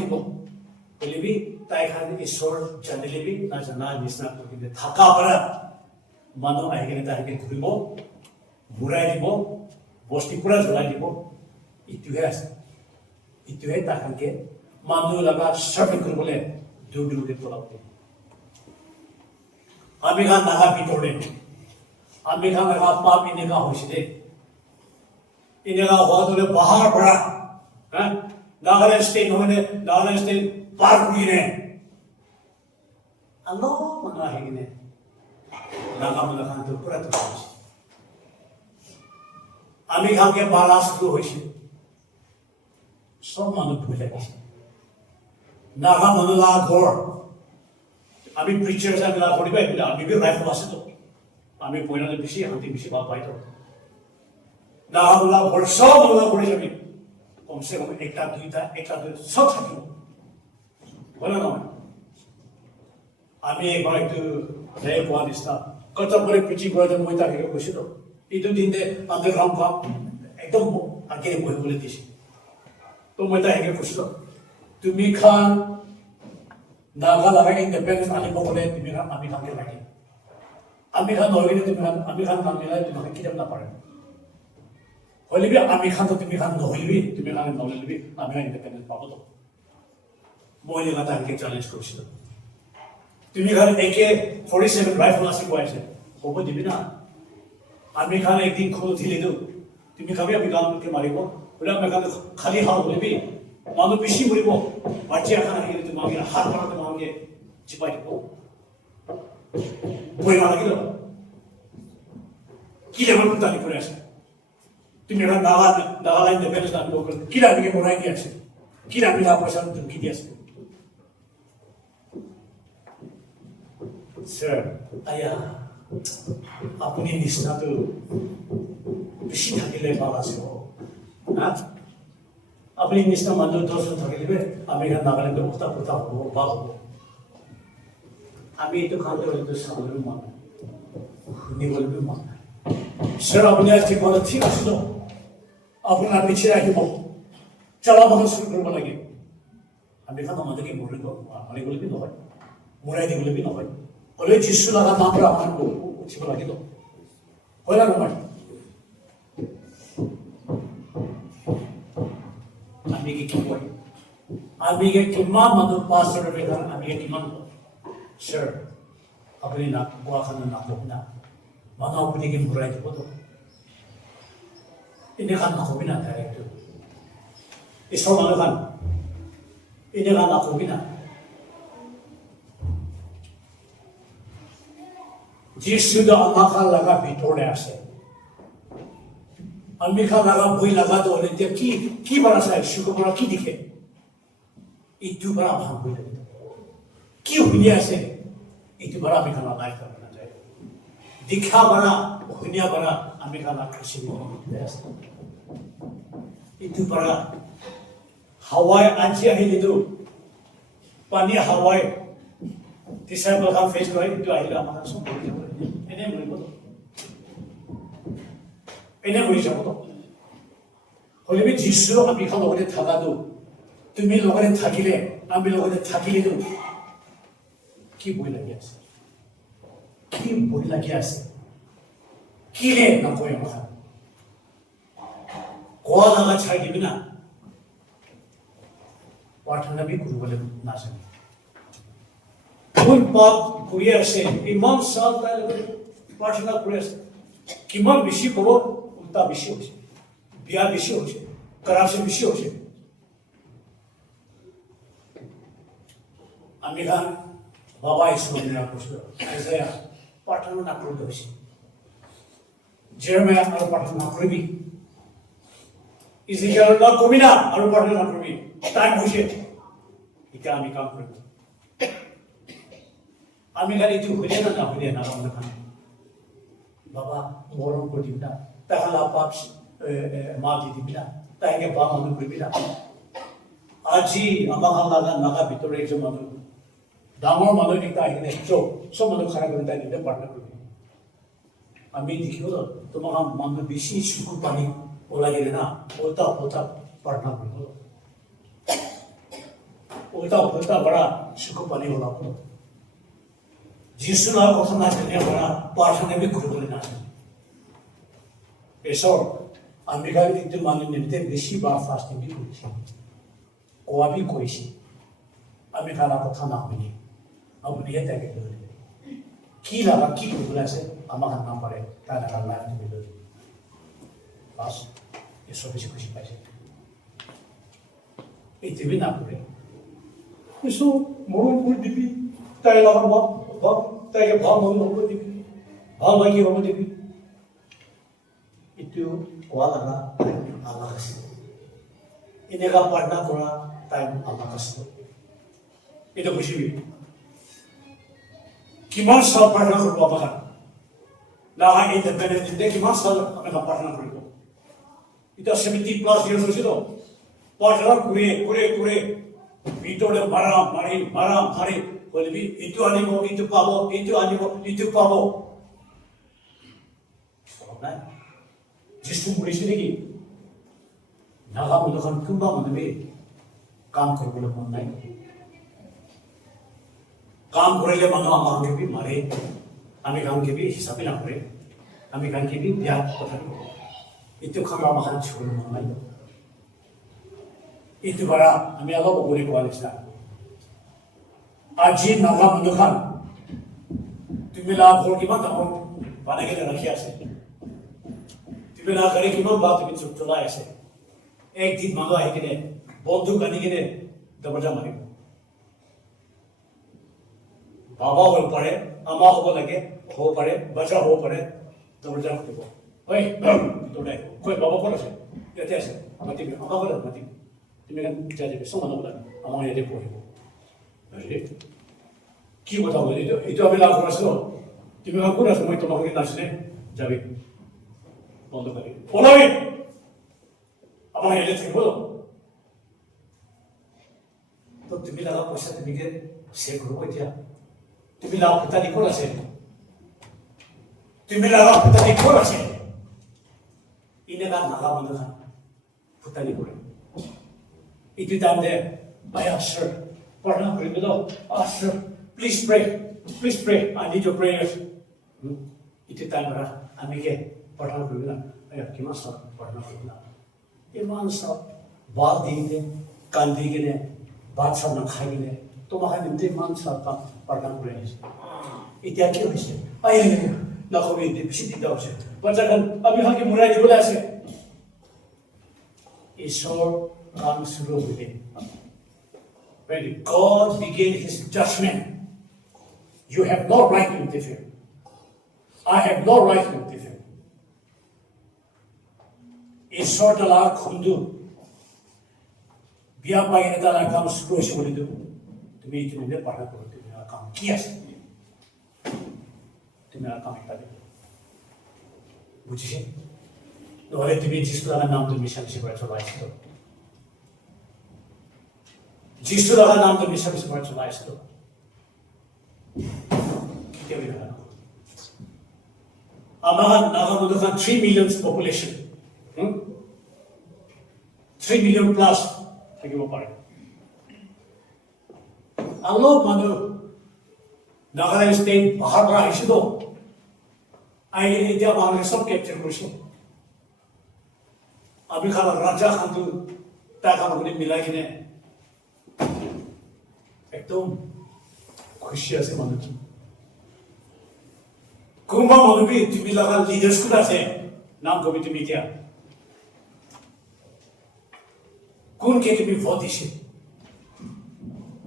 people. Believe Taikan Ishor, Janilibi, Najana, Nisna, the Takabara, Mano, I get that Kubo, Buraibo, Bostipura, Zulaibo, it has Takanke, Manu Laga, Shafi Kurule, do the product. আমি খান নাগা ভিতরে আমি খান নাগা পাপ ইনেগা হয়েছে ইনেগা হওয়া ধরে পাহাড় পড়া হ্যাঁ নাগাল্যান্ড স্টেট হয়ে নাগাল্যান্ড স্টেট পার করিয়ে আল্লাহ মনে হয় কিনে নাগা মনে খান তো পুরা তো আমি খানকে বালা শুরু হয়েছে সব মানুষ ভুলে গেছে নাগা মনে লাগা ঘর আমি প্রিচার আমি লাভ করিবা এটা আমি বি রাইফল আছে তো আমি পয়নালে বেশি হাতি বেশি ভাব পাই তো না আমরা বর্ষ বলা করে যাবি কমসে কম একটা দুইটা সব থাকিব বলে না আমি একবার একটু রেল পোয়া দিস্তা কত করে পিচি করে মই তাকে কইছি তো এই দুদিন দে আন্ডারগ্রাউন্ড ভাব একদম আগে বলে দিছি তো মই তাকে কইছি তুমি খান Naga laga independence ani bokole tumi kan ami kan ke lagi ami kan norgine tumi kan ami kan namela tumi kan kidam na pare holibi ami kan to tumi kan nohilibi tumi kan nohilibi ami kan independence pabo to moile gata ke challenge korchilo tumi kan AK-47 rifle asi koise hobo dibi na ami kan ekdin khol thile do tumi kabi ami kan ke maribo bola ami kan khali ha holibi manu bishi muribo বাচ্চা খানা গেলে তুমি আমাকে হাত মারাতে আমাকে চিপাই দিব বই মারা গেল কি লেভেল পুতানি করে আসে তুমি এটা নাগালা ইন্ডিপেন্ডেন্স আমি লোক কি রামিকে মরাই দিয়ে আসে কি রামিলা পয়সা তুমি কি দিয়ে আসবে স্যার আয়া আপনি নিষ্ঠা তো বেশি থাকিলে ভালো আছে হ্যাঁ अपनी निष्ठा मंदिर दर्शन থাকিলে আমি এখানে নাগাল্যান্ডে মুক্তা প্রথা হবো বা হবো আমি একটু খান্তে হলে তো সামনে মান শুনি বলবি মান স্যার আপনি আজকে বলে ঠিক আছে তো আপনার পিছিয়ে রাখিব চলা বহন শুরু করবো লাগে আমি এখানে আমাদেরকে মরে মানে বলবি নহয় মরাই দিয়ে বলবি নহয় হলে যিশু লাগা নামরা আমার উঠিব লাগিব হয় না নহয় Amige kiboy. Amige kimam manu pastor bekan amige kimam. Sir, apni na buah kan na kopna. Mana apni kim burai tu bodo. Ini kan na kopina kaya itu. Iso mana kan? Ini kan na kopina. যিশু도 আমাকা লাগা ভিতরে আছে আমিকা লাগা বই লাগা তো হলে কি বানাছে সুখমরা কি দিখে itu bara bhang boi লাগে কি হইয়া আছে itu bara আমি খানা লাইফ করতে যায় দিখা bara হইয়া bara আমি খানা খুশি হইতে আছে itu bara হাওয়ায় আজি আহিলে তো পানী হাওয়ায় disciple kan face করে itu আহিলে আমার সব বলে যাব এনে বলবো এনে বলে যাব তো হলে যিশু আমি খানা ওরে থাকা তো তুমি লগরে থাকিলে আমি লগরে থাকিলে তো কি বই লাগি আছে কি বই লাগি আছে কি রে না কই আমার কোয়া লাগা ছাই দিবি না প্রার্থনা বি করব বলে না জানি কোন পাপ করিয়া আছে ইমান সাল তাই প্রার্থনা করে আছে কিমান বেশি করো উল্টা বেশি হচ্ছে বিয়া বেশি হচ্ছে করাপশন বেশি হচ্ছে আমি খান বাবা ইসলাম নিয়ে করছিল আইজায়া প্রার্থনা না করতে হয়েছে জেরেমিয়া আর প্রার্থনা না করবি ইজিকিয়েল না করবি না আর প্রার্থনা না করবি টাইম হয়েছে এটা আমি কাম করব আমি খালি তুই হইলে না হইলে না আমরা খান বাবা মরণ করে দিবি না তাহলে পাপ মা দিয়ে দিবি না তাইকে বা মনে করবি না আজি আমার লাগা নাগা ভিতরে একজন মানুষ ডাঙৰ মানুহ এটা আহিলে চব মানুহ খাৰা কৰি তাই নিজে প্ৰাৰ্থনা কৰিবি আমি দেখিব তোমাক মানুহ বেছি চকুৰ পানী ওলাইলে না উল্টা উল্টা প্ৰাৰ্থনা কৰিব উল্টা উল্টা বৰা চকুৰ পানী ওলাব যিশুৰ কথা নাজানে বৰা প্ৰাৰ্থনা বি কৰিবলৈ নাজানে ঈশ্বৰ আমি কিন্তু মানুহ নিমিত্তে বেছি বা ফাষ্টিং বি কৰিছে কোৱা বি কৰিছে আমি খানা কথা নাশুনি আপনি এটা কে বলে কি লাগা কি বলে আছে আমার নাম পারে তা না লাইফ তুমি বলে বাস এসব কিছু খুশি পাইছে এই তুমি না করে এসো মরণ করে দিবি তাই লাগা বাপ তাই ভাব মন হবে দিবি ভাব লাগি হবে দিবি itu কোয়া লাগা আল্লাহ আছে এনেকা প্রার্থনা করা তাই আল্লাহ কাছে এটা বুঝিবি কিমান সাল প্ৰাৰ্থনা কৰিব পাৰা লাহা ইণ্ডিপেণ্ডেণ্ট কিমান সাল আমি প্ৰাৰ্থনা কৰিব এটা 70+ ইয়াৰ্ছ হৈছিল প্ৰাৰ্থনা কৰে ভিতৰে মাৰি বলিবি এইটো আনিব এইটো পাব এইটো আনিব এইটো পাব নাই যিটো কৰিছে নেকি নাগা মনখন কোনোবা মানুহে কাম কৰিবলৈ মন নাই काम करेले মানুহ আমাকে বি মারে আমি কামকে বি হিসাবে না করে আমি কামকে বি ব্যাগ কথা ইতো খাম আমাকে ছোড় নাই ইতো বারা আমি আগো বলি কোয়ালিস্তা আজি নাগা মন্দখান তুমি লাভ হল কিমান দাম বানাই গেলে রাখি আছে তুমি না করে কিমান বা তুমি চুপ চলাই আছে একদিন মানুহ আহি কিনে বন্দুক আনি কিনে দরজা মারিব বাবা হব পাৰে আমা হব লাগে হব পাৰে বাচ্চা হব পাৰে দরজা খুলিব ওই দৌড়াই কই বাবা কোন আছে ইয়াতে আছে মাতিবি আমা কোন মাতিবি তুমি কেন যাই যাবি সমান বলা আমার ইয়াতে পড়িব কি কথা বলি এইটো আমি লাভ কৰিছো তুমি কোন আছে মই তোমাকে নাছিলে যাবি বন্ধ কৰি ওলাই আমার ইয়াতে থাকিব তো তুমি লাগা পয়সা তুমি কে সে করবো এতিয়া তুমি লাভ পিতানি কোন আছে তুমি লাগা পিতানি কোন আছে ইনেগা নাগা মন্দা পিতানি করে ইতি টাইম দে বাই আশ্র প্রার্থনা করি বলো আশ্র please pray I need your prayers ইতি টাইম রা আমি কে প্রার্থনা করি না কিমান সব প্রার্থনা করি না ইমান সব বাদ দিয়ে কান দিয়ে বাদ সব না খাই গেলে তোমাকে নিমতে ইমান সব প্ৰাৰ্থনা কৰি আহিছে এতিয়া কি হৈছে নকবি বেছি দিগদাৰ হৈছে বাচ্চাখন আমি ভালকে মৰাই দিবলৈ আছে ঈশ্বৰ কাম শুরু হইলে when God began his judgment you have no right to interfere I have no right to defend. ঈশ্বর তালা খুন্দু বিয়া পাইনে তালা কাম স্ক্রোশ বলে দেব তুমি পাঠা করো তুমি কাম কি আছে তুমি কাম একটা দেবে বুঝিস নহলে তুমি যিশু তালার নাম তুমি মিশামিশি করে চলাইছিল যিশু তালার নাম তুমি মিশামিশি করে চলাইছিল কেউ না আমার নাগামুদুখান 3 million population 3 million plus থাকিব পাৰে আলো মানুহ নাগালেণ্ড ষ্টেট বাহাৰ পৰা আহিছিল আহি এতিয়া মানুহে চব কেপচাৰ কৰিছে আমি খান ৰাজা খানটো তাক আপুনি মিলাই কিনে একদম খুশি আছে মানুহটো কোনোবা মানুহ তুমি লগা লিডাৰ্ছ কোন আছে নাম কবি তুমি এতিয়া কোনকে তুমি ভোট দিছে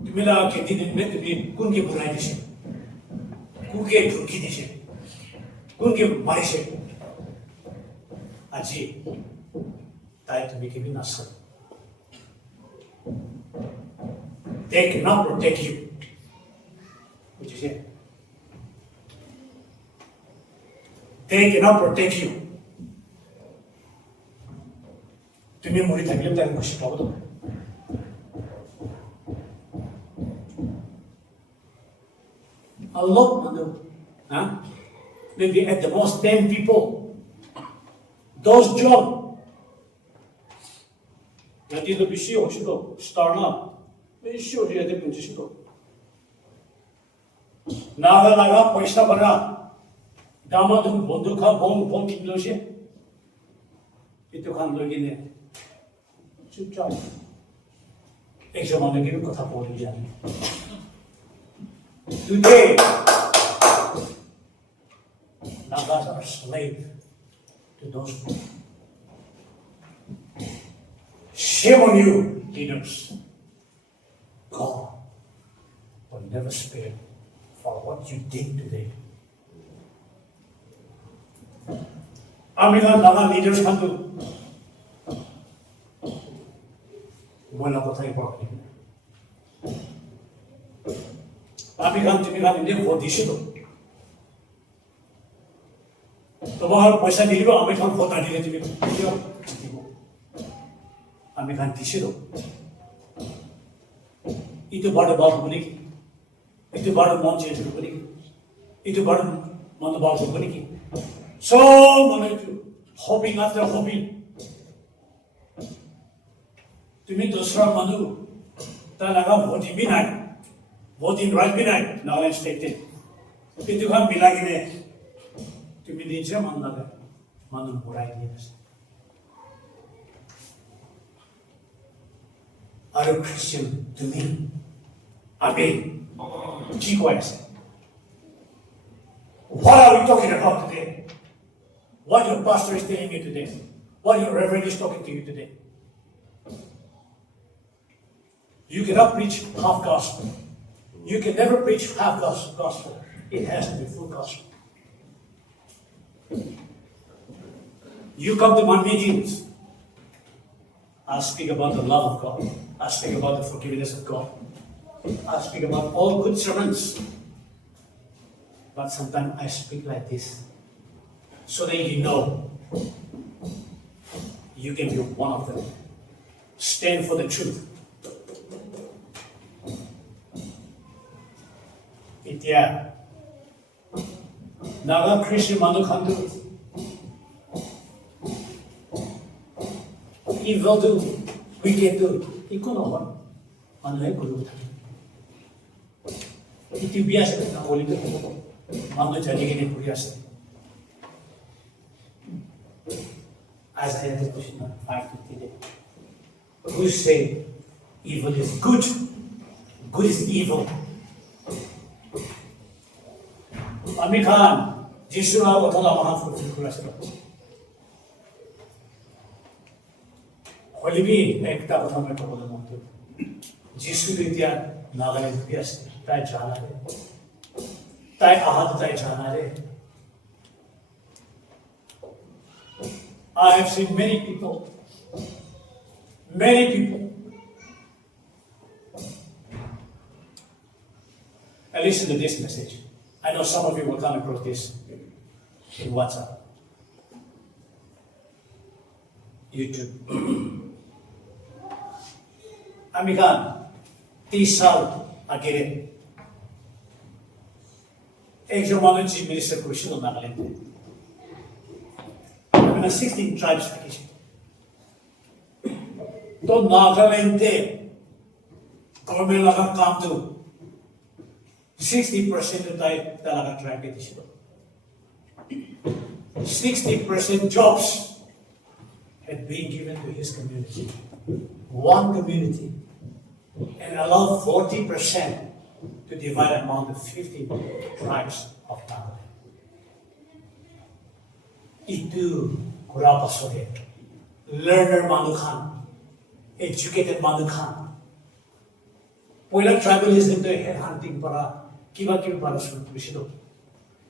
তুমি লগা খেতি দিনে তুমি কোনকে বুৰাই দিছে কোনকে ধুকি দিছে কোনকে মাৰিছে আজি তাই তুমি কি নাচাল they cannot protect you বুঝিছে they cannot protect you তুমি মরি থাকলে তাই খুশি পাবো তো Allah maybe at the most 10 people those job 여기도 비시 오시도 스타트업 비시 오셔야 될 분이시고 나가 পয়সা বাড়া দামাদুন বন্ধুখা বোম কিলোশে itu kan লগিনে চুপচাপ একজন অনেকের কথা বলি জানি today Nagas are slave to those people. Shame on you, leaders. God will never spare for what you did today. American Naga leaders come to buena কথা বলি American তুমি গানে ভোট দিছিল তোমার পয়সা দিলিব আমি তখন ভোট দিলে তুমি আমি খান দিছিল itu bada babu bani itu bada mon change bani itu bada mon babu bani so mane hoping after hoping তুমি দোসরা মানু তা লাগা ভোট দিবি নাই voting right भी नहीं नागालैंड स्टेट थे কিন্তু हम मिला कि ने তুমি নিজে মান লাগা মানুষ পড়াই দিয়েছে আর খ্রিস্টান তুমি আগে কি কইছে what are we talking about today what your pastor is telling you today what your reverend is talking to you today you cannot preach half gospel. You can never preach half gospel. It has to be full gospel. You come to my meetings. I speak about the love of God. I speak about the forgiveness of God. I speak about all good sermons. But sometimes I speak like this. So that you know you can be one of them. Stand for the truth. এতিয়া নাগা খ্রিস্টান মানুষ খান্তু ইভলটো উইকেটটো একো নহয় মানুহে কৰিব থাকে ইটো বিয়া আছে না বলিতো মানুহ জানি কিনে ঘূৰি আছে Isaiah 5:50 who say evil is good good is evil আমি খান যিশুর কথা আমার ফুলফিল করেছিল হলিবি একটা কথা আমি বলতে মতো যিশু এতিয়া নাগালেন্ড ঘুরে আসছে তাই জানা রে তাই আহাত তাই জানা রে I have seen many people. And listen to this message. I know some of you will come across this in WhatsApp, YouTube. Amikan, 30 साल अकेले एक जो मानो चीफ मिनिस्टर क्वेश्चन होना करेंगे मैंने 16 ट्राइब्स की तो नागालैंड थे गवर्नमेंट लगा काम तो 60% of the laga tribe K Disha 60% jobs had been given to his community, one community, and allowed 40% to divide among the 50 tribes of Nagaland. Itu kurapa sore, learner manukhan, educated manukhan. Poila tribalism to headhunting para kiba para sulutusido.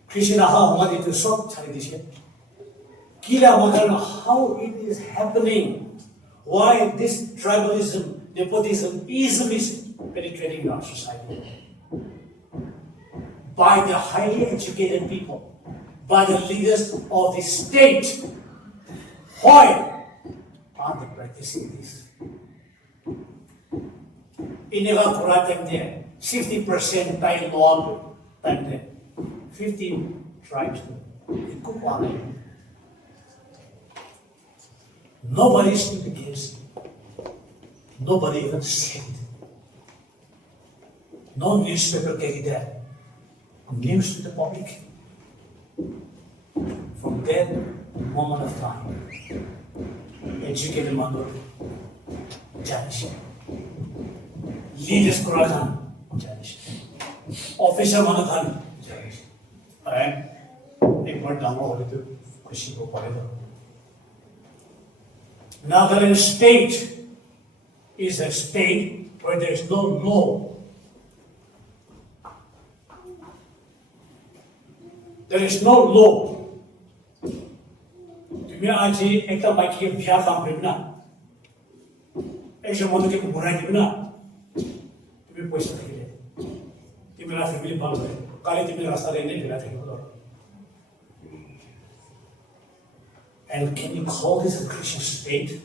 Krishna how madi to sok chari dishe. Kila modern how it is happening, why this tribalism, nepotism, ism is penetrating in our society. By the highly educated people, by the leaders of the state. Why are they practicing this? In Nevada, time there, 60% time law, time there, 15 tribes. Nobody stood against it. Nobody even said it. No newspaper carried that news to the public. From that moment of time, educated mother, judge, leaders Kurakan, judge, officer Manakan, judge. And a word down over to Kushibo Paredo. Nagaland state is a state where there is no law. There is no law. तुम्हें आज ही एक तो बाइक के बिहार काम करना, एक जो मनुष्य को बुराई करना, तुम्हें पैसा देंगे, तुम्हें रास्ते मिली बाल में, काले तुम्हें रास्ता लेने दिला थे बोलो. And can you call this a Christian state?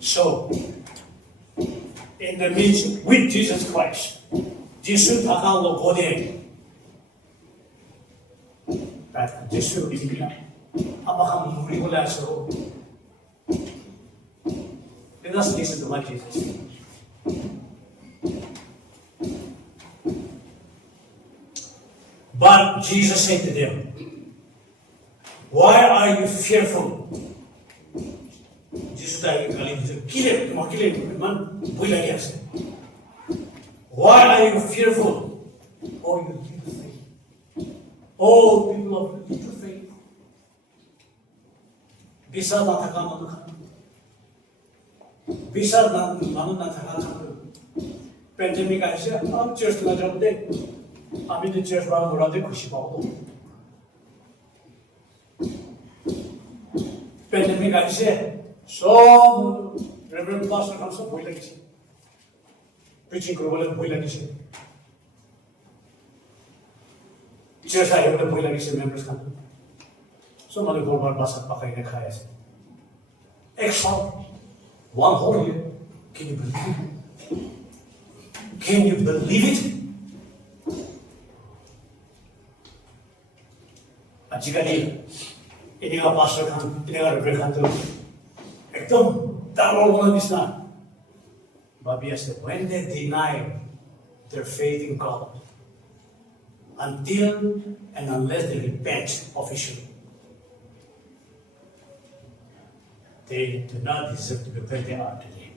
So, in the midst with Jesus Christ, Jesus takang lo kode. That Jesus ibigla. Apakah muri ko lang so? Let us listen to what Jesus said. But Jesus said to them, "Why are you fearful?" Jesus said, "Why are you fearful? Oh, you little faith. Oh, people of little faith. Bisa natakam manukan. Bisa manu natakam. Pandemic aja, am church na jamde. Ami the church ba murade khushi paao. Pandemic aja. So, Reverend Pastor comes up with like preaching global with like church I have the boy like members come. So, Mother Global Pastor Pakai Nekayas. Exile, one whole year. Can you believe it? Can you believe it? Ajikali, ini ka pastor kan, ini ka Reverend kan tu. Ekdom daro wala nisna. Babia said, when they deny their faith in God, until and unless they repent officially, they do not deserve to be where they are today.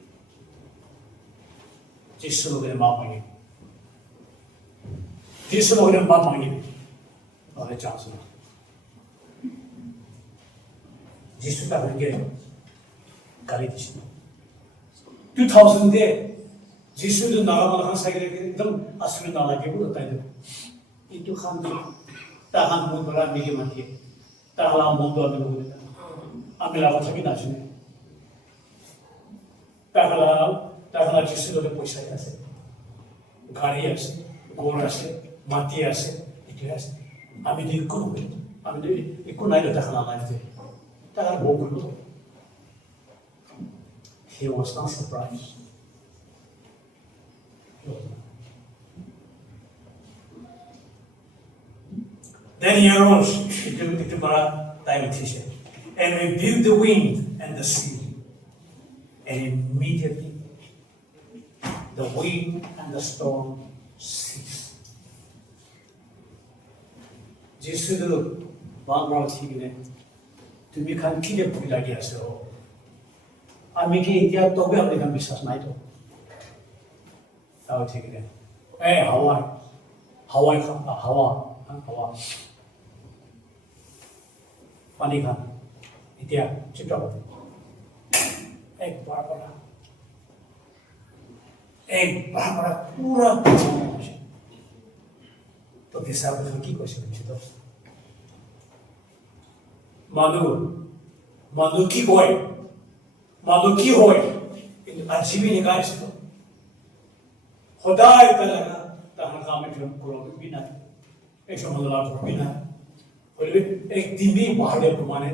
Jesus look at them up again. Jesus look at them up again. Oh, that's awesome. Jesus look at them. 2000 day, Jesus do naga malakang sa kaya एकदम असुर नाला के बोलता है itu kan tahan mudra bigi mati tahala mudra dulu ambil apa lagi nasi tahala jisu dulu poisa ya se gari ya se gora se mati ya se itu ya se ambil ikut naik dah tahala life deh tahala bogu dulu. He was not surprised. Then he arose, itu para dietitian, and rebuked the wind and the sea. And immediately the wind and the storm ceased. 지수도 마음으로 튀기네. 두미칸 기대 부기라기 하세요. 아미기 이디야 또 왜 우리가 비싸서 나이도. 나오 튀기네. 하와이. पानी का इतिया चिपटा होता एक बार बड़ा पूरा तो दिशा में की कोशिश की तो मानो की होए इन अजीबी निकाय से तो खुदाई का लगा ताहर काम में फिल्म पूरा भी ना एक समझला भी ना एक दिन भी बाहर दे घुमाने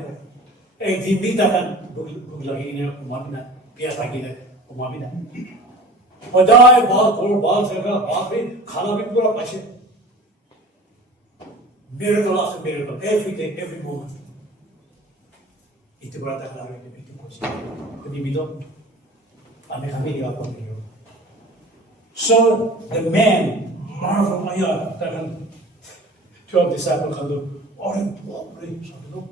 एक दिन भी तक भूख लगी ने घुमाना प्यास लगी ने घुमाना बजाय बाल से खाना भी पूरा पाछे miracle after miracle every day every moment itu berada dalam itu kunci jadi bido kami juga pemilu so the man marveled ayah dengan 12 disciples kan tu orang boleh satu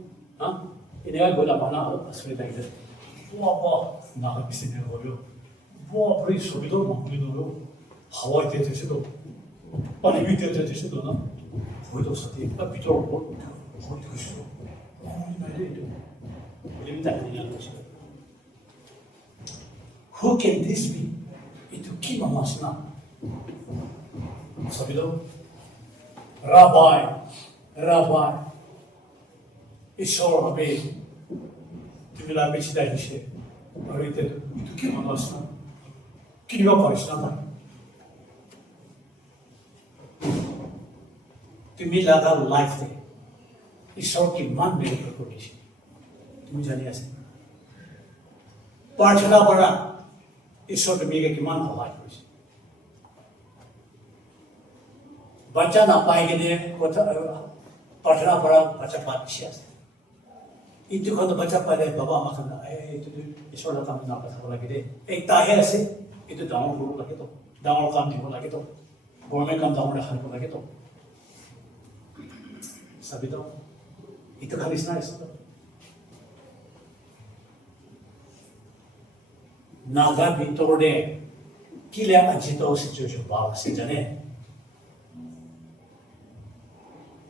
ini kan bola mana asli dah itu wah nak bising ni boleh boleh sudah mampu hawa itu tu paling itu tu na 보이도 사티 비트로 뭐 거기 그시로 말이래 우리는 다 그냥 거지 who can this be itu kima masna sabido rabbi ishor abe tumila bechida hishe arite itu kima masna kima parishna तुम्हें लगा लाइफ थे ईश्वर की मन मेरे प्रोपोजिशन तुम्हें जानिए ऐसे प्रार्थना बड़ा ईश्वर के मेरे की मन हवा है बच्चा ना पाएंगे ने प्रार्थना बड़ा बच्चा पात किया itu kalau baca pada bapa makan itu ईश्वर का काम ना पता लगे दे एक ताहे ऐसे itu दांव गुरु लगे तो दांव काम नहीं लगे तो गवर्नमेंट काम दांव हर लगे तो sabido itu habis na itu naga bitorde kile ajito situation bawa sejane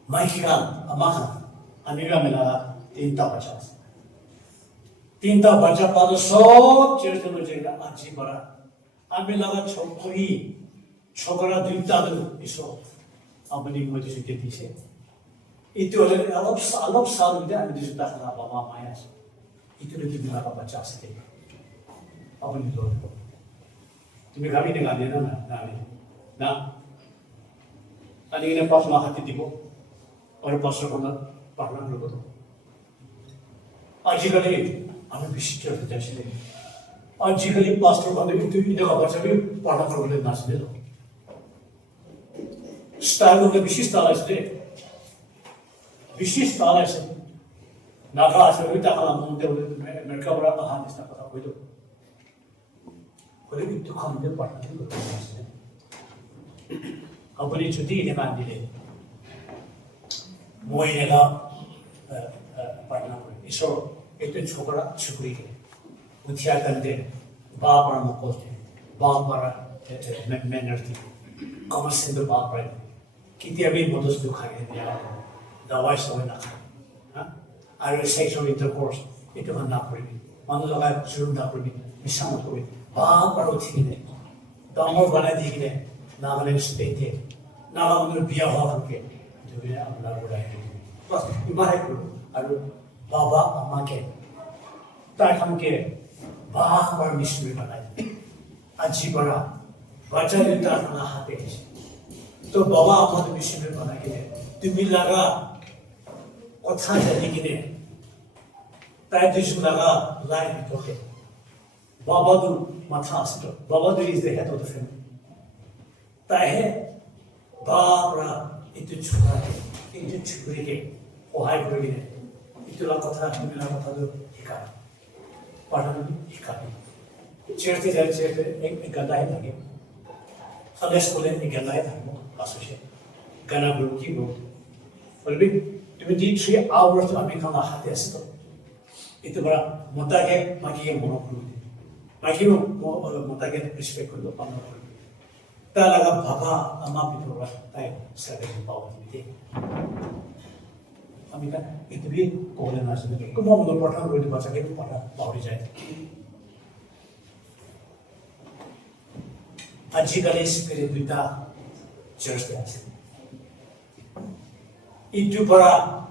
maikiga amakan amiga mela tinta baca pada sob cerita cerita aji bara amila chokora duita tu iso abani mo tu siketi se itu alap salu dia ada di sebelah sana bapa maya itu lebih berapa baca sedih apa ni tu tumi kami dengan dia na tadi ini pas mahati tibo orang pastor kena parlan dulu tu aji kali kami bisik cerita sini aji kali pastor kena itu kabar sahaja parlan dulu nas dia style tu bisik style sedih विशिष्ट आलय से नागा से भी ताकला मुंडे अमेरिका बड़ा कहां इसका पता कोई भी तो हम दे पढ़ना है अपनी छुट्टी ने मान दी मोइने का पढ़ना इसो एक छोकरा छुकरी के उठिया करते बाप और मकोते बाप पर मेनर्टी कमर्शियल तो बाप पर कितने भी मदद दुखाई है dawai sawai na are sexual intercourse itu kan nak pergi mana jaga suruh nak pergi misal tu ba paro thine damor bana dikne na bana stete 나가 오늘 비하와 함께 저기 아무나보다 해. बस इमाहे को अरु बाबा अम्मा के ताकि हम के बाह पर मिश्र बनाए अच्छी बड़ा बच्चा देता ना हाथे तो बाबा अम्मा तो मिश्र बना के तुम्हें लगा कथा जाने के लिए ताकि जिसको लगा लाइफ तो के बाबा तो माथा आस्ते बाबा तो इस देह तो फिर ताकि बाबा itu juga itu juga ke ohai beri itulah kata inilah kata tu ikan pada ikan cerita ikan lain lagi ada sekolah ikan lain lagi kasusnya karena berukti bu lebih 23 hours tu kami kan hati asal itu berapa mudah maki yang monopoli maki mudah respect kalau pamer talaga baba ama pitura tay sabi ng bawat hindi kami kan itu bi kolen nasa nito kung mo patang rodi baca ke pada bauri jay ajikali spirit duita church আছে itu para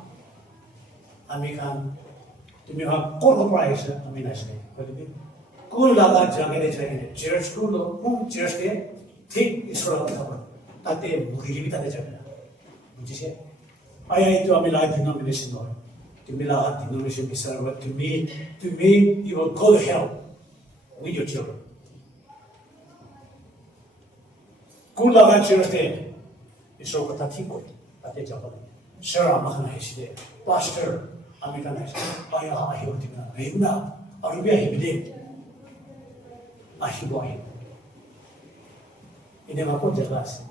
ami kan তুমি কোন প্রাইস আমি নাসে বলবি কোন লাগা জায়গায় জায়গায় church কোন church কে ঠিক ঈশ্বরের কথা বলে তাতে মুরগি তাতে যাবে না বুঝেছে আয়া এই তো আমি লাইভ ডিনোমিনেশন নয় তুমি লাগা ডিনোমিনেশন বিচার তুমি you will go to hell with your children কোন লাগা চিরতে ঈশ্বরের কথা ঠিক করে তাতে যাবে না স্যার আমাকে হেসে পাস্টার আমি কেন হেসে আয়া আহিব দিবে না আহিব না আর বি আহিব দে আহিব ini apa jelas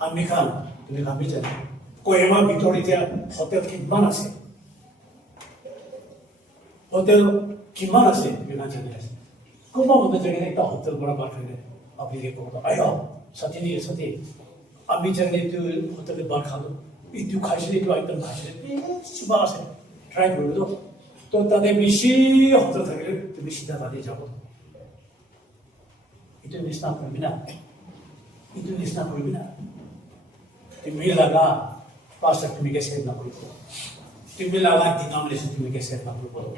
Amerika ini kami jadi Kohima Victoria hotel gimana sih hotel gimana sih kita jadi kau mau jadi kita hotel berapa kali abis itu ayo saat ini abis jadi itu hotel berapa itu kasih itu item kasih coba sih try dulu tuh tadi misi hotel tadi itu misi tadi jauh itu nisna berbina तुम्हें लगा पास्टर तुम्हें कैसे ना बोलो तुम्हें लगा डिनोमिनेशन तुम्हें कैसे ना बोलो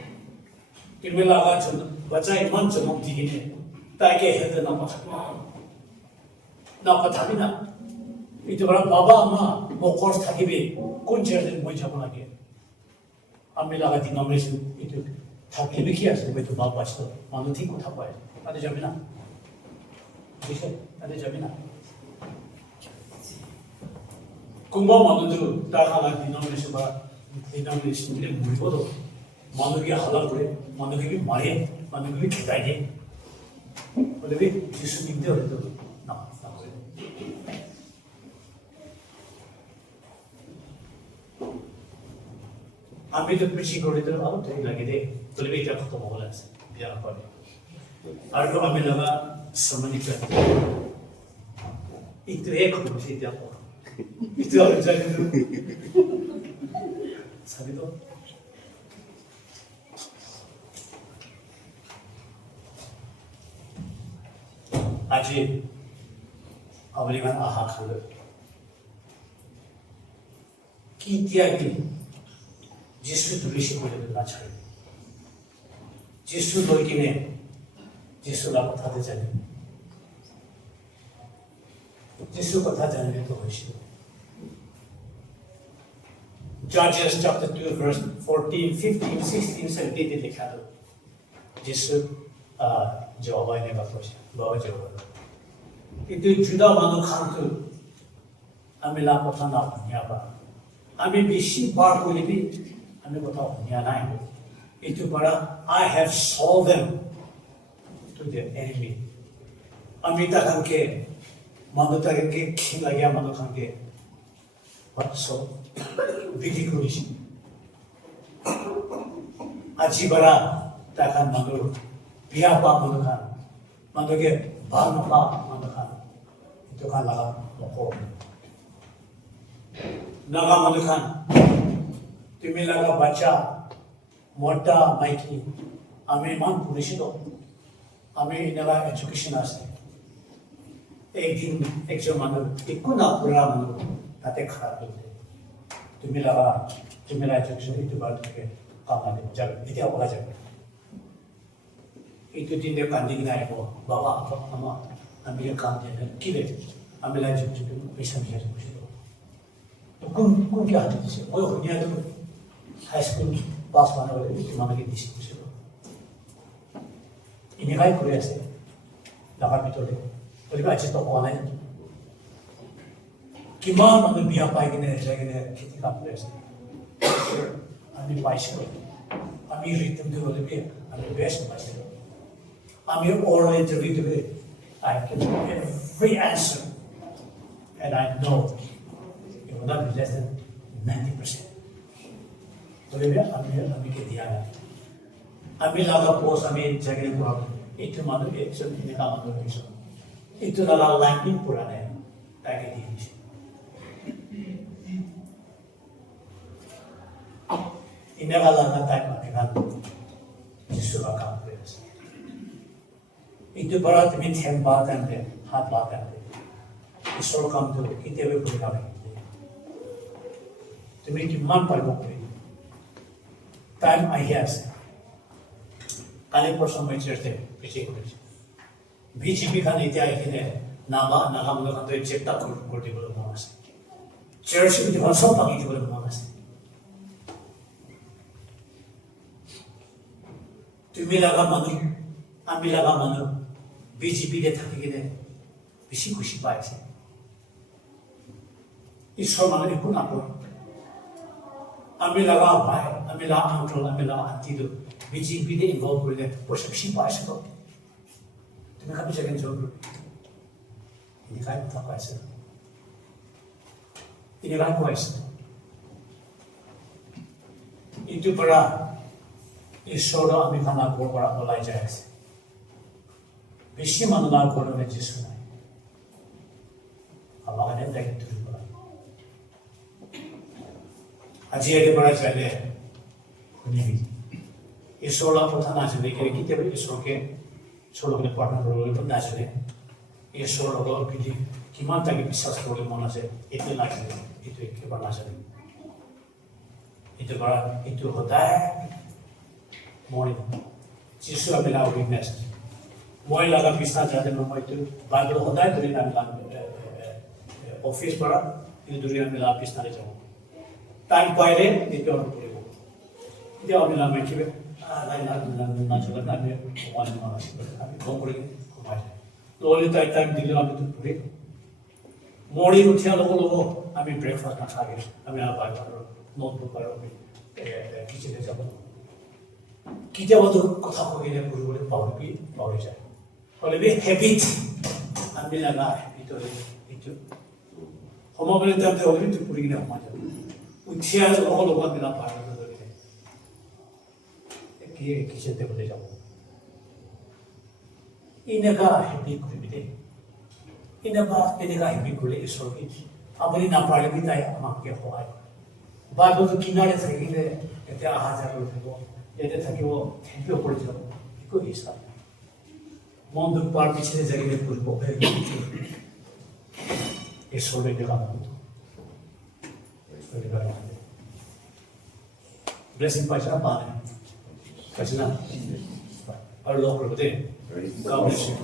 तुम्हें लगा जो बच्चा इमान जन्म दी ने ताकि हेल्थ ना पता भी ना itu बड़ा बाबा अम्मा वो कोर्स था कि भी कौन चीज़ मुझे जाना लगे हमें लगा डिनोमिनेशन itu था कि भी किया सो तो बाप बच्चा मानो ठीक को था पाए अरे जब ना bisa ada jaminan. Kumba manudu takala denomination ini murid manusia halal boleh manusia mari manusia kita ini lebih justru ini itu nah kami itu preaching kalau itu apa tuh lagi deh lebih kita ketemu lagi biar apa nih argo kami lama semenit itu ekor sih dia apa itu harus jadi itu sabi tuh aji awalnya aha kalau kita ini जिसको तुलसी को लेना चाहिए जिसको लोग ने जिसको लाभ उठाते चले जिसको कथा जाने तो होशी Judges chapter 2 verse 14 15 16 17 लिखा तो जिसको जवाब ने बात होशी बाबा जवाब itu juda manu khantu amila kotha na bhanya ba ami bishi bar ko libi আমি কোথাও নিয়ে নাই itu para I have sold them to the enemy আমি তাকে মানুষটাকে কি লাগিয়া মানুষকে সব বিক্রি করেছি আজি bara টাকা মানুষ বিয়া পা মানুষকে ভাল নপা মানুষ itu kan লাগা নকো নাগা মানুষ তুমি লাগা বাচ্চা মোটা মাইকি আমি মান পুলিশিত আমি ইনারা এডুকেশন আছে একজন মানুষ একটু না পুরা মানুষ তাতে খারাপ হতে তুমি লাগা তুমি রাজ্য একটু বার থেকে কামাতে যাবে এটা বলা যাবে itu din dia kanding naik ko bawa apa ama ambil kamnya kile ambil aja juga bisa bisa itu kun kya hati sih oh dia tuh high school pass mana boleh itu mana gitu sih ini kayak kuliah sih dapat itu deh tapi aja tuh online gimana mana biar apa gini kita kuliah sih ambil bicycle ambil ritme dulu lebih ambil best bicycle I'm here oral interview today. I can give every answer. And I know it will not be less than 90%. Boleh I'm ke diana. Ami laga post ami jagin ko. Itu manu action ini kamu itu. Itu adalah landing purana. Tadi di sini. Ini adalah kata matikan. Yesus akan berasa. itu berat min hem baten de hat baten de isor kam to itebe ko ka তুমি কি মান পাইব কই টাইম আই আছে কালে প্রশ্ন মেচেতে পিছে করেছে বিজেপি খান ইতি আইকিনে নাগাম খান তো চেকটা করতে বলে মন আছে চার্চ কি ভাষা পাকি বলে মন আছে তুমি লাগা মানুষ আমি লাগা মানুষ বিজেপি কে থাকি কিনে বেশি খুশি পাইছে ঈশ্বর মানে একটু না আমি লাগা ভাই আমি লাগা আঙ্কল আমি লাগা আন্টি তো বিজেপি তে ইনভলভ করে বসে বেশি পাইছে তো তুমি খাবি জায়গায় জোর ini kayak apa kuasa ini kayak kuasa itu berat ঈশ্বর আমি খানা করা বলাই যায় বেশি মানুষ করবে যিশু নাই আমাকে দায়িত্ব করা আজি এর পরে চলে নিবি ঈশ্বর প্রধান আছে দেখে কিতে ঈশ্বরকে ছোটকে পাঠন করবে তো না চলে ঈশ্বর কি কিমান তাকে বিশ্বাস করলে মন আছে এতে না চলে এতে একেবারে না চলে এতে করা এতে সদায় morning. Jesus amila witness. Moi laga pista jade no moi tu Bible hodai duri na mila office para ini duri na mila pista le jao. Time paile ni pe on puribo. Dia amila mai kibe lai na chola na me one ma ami ko puri ko mai. Loli tai time dile ami tu puri. Morning uthia logo ami breakfast na khage. Ami na Bible notebook karo kitchen e jabo. কিতাবতো কথা কইলে পড়িবলে পাওয়া যায় ফলে বি হ্যাবিট আমি লাগা ভিতরে itu সমবলে তাতে হলি তো পড়ি না মজা উঠিয়া হলো বান্দা পারে ধরে কি কিছেতে বলে যাব ইনাগা হেবি করিবে ইনাগা হেবি করে ঈশ্বরকে আপনি না পারলে কি তাই আমাকে হয় বাদ কিনারে থাকিলে এটা হাজার হইব এতে থাকিব হেপি করে যাব একো হিসাব মন দুঃখ পার পিছনে জায়গায় করব এই সবে গেলাম ব্লেসিং পাইছে না পাইছে না আর লোক করবে God bless you.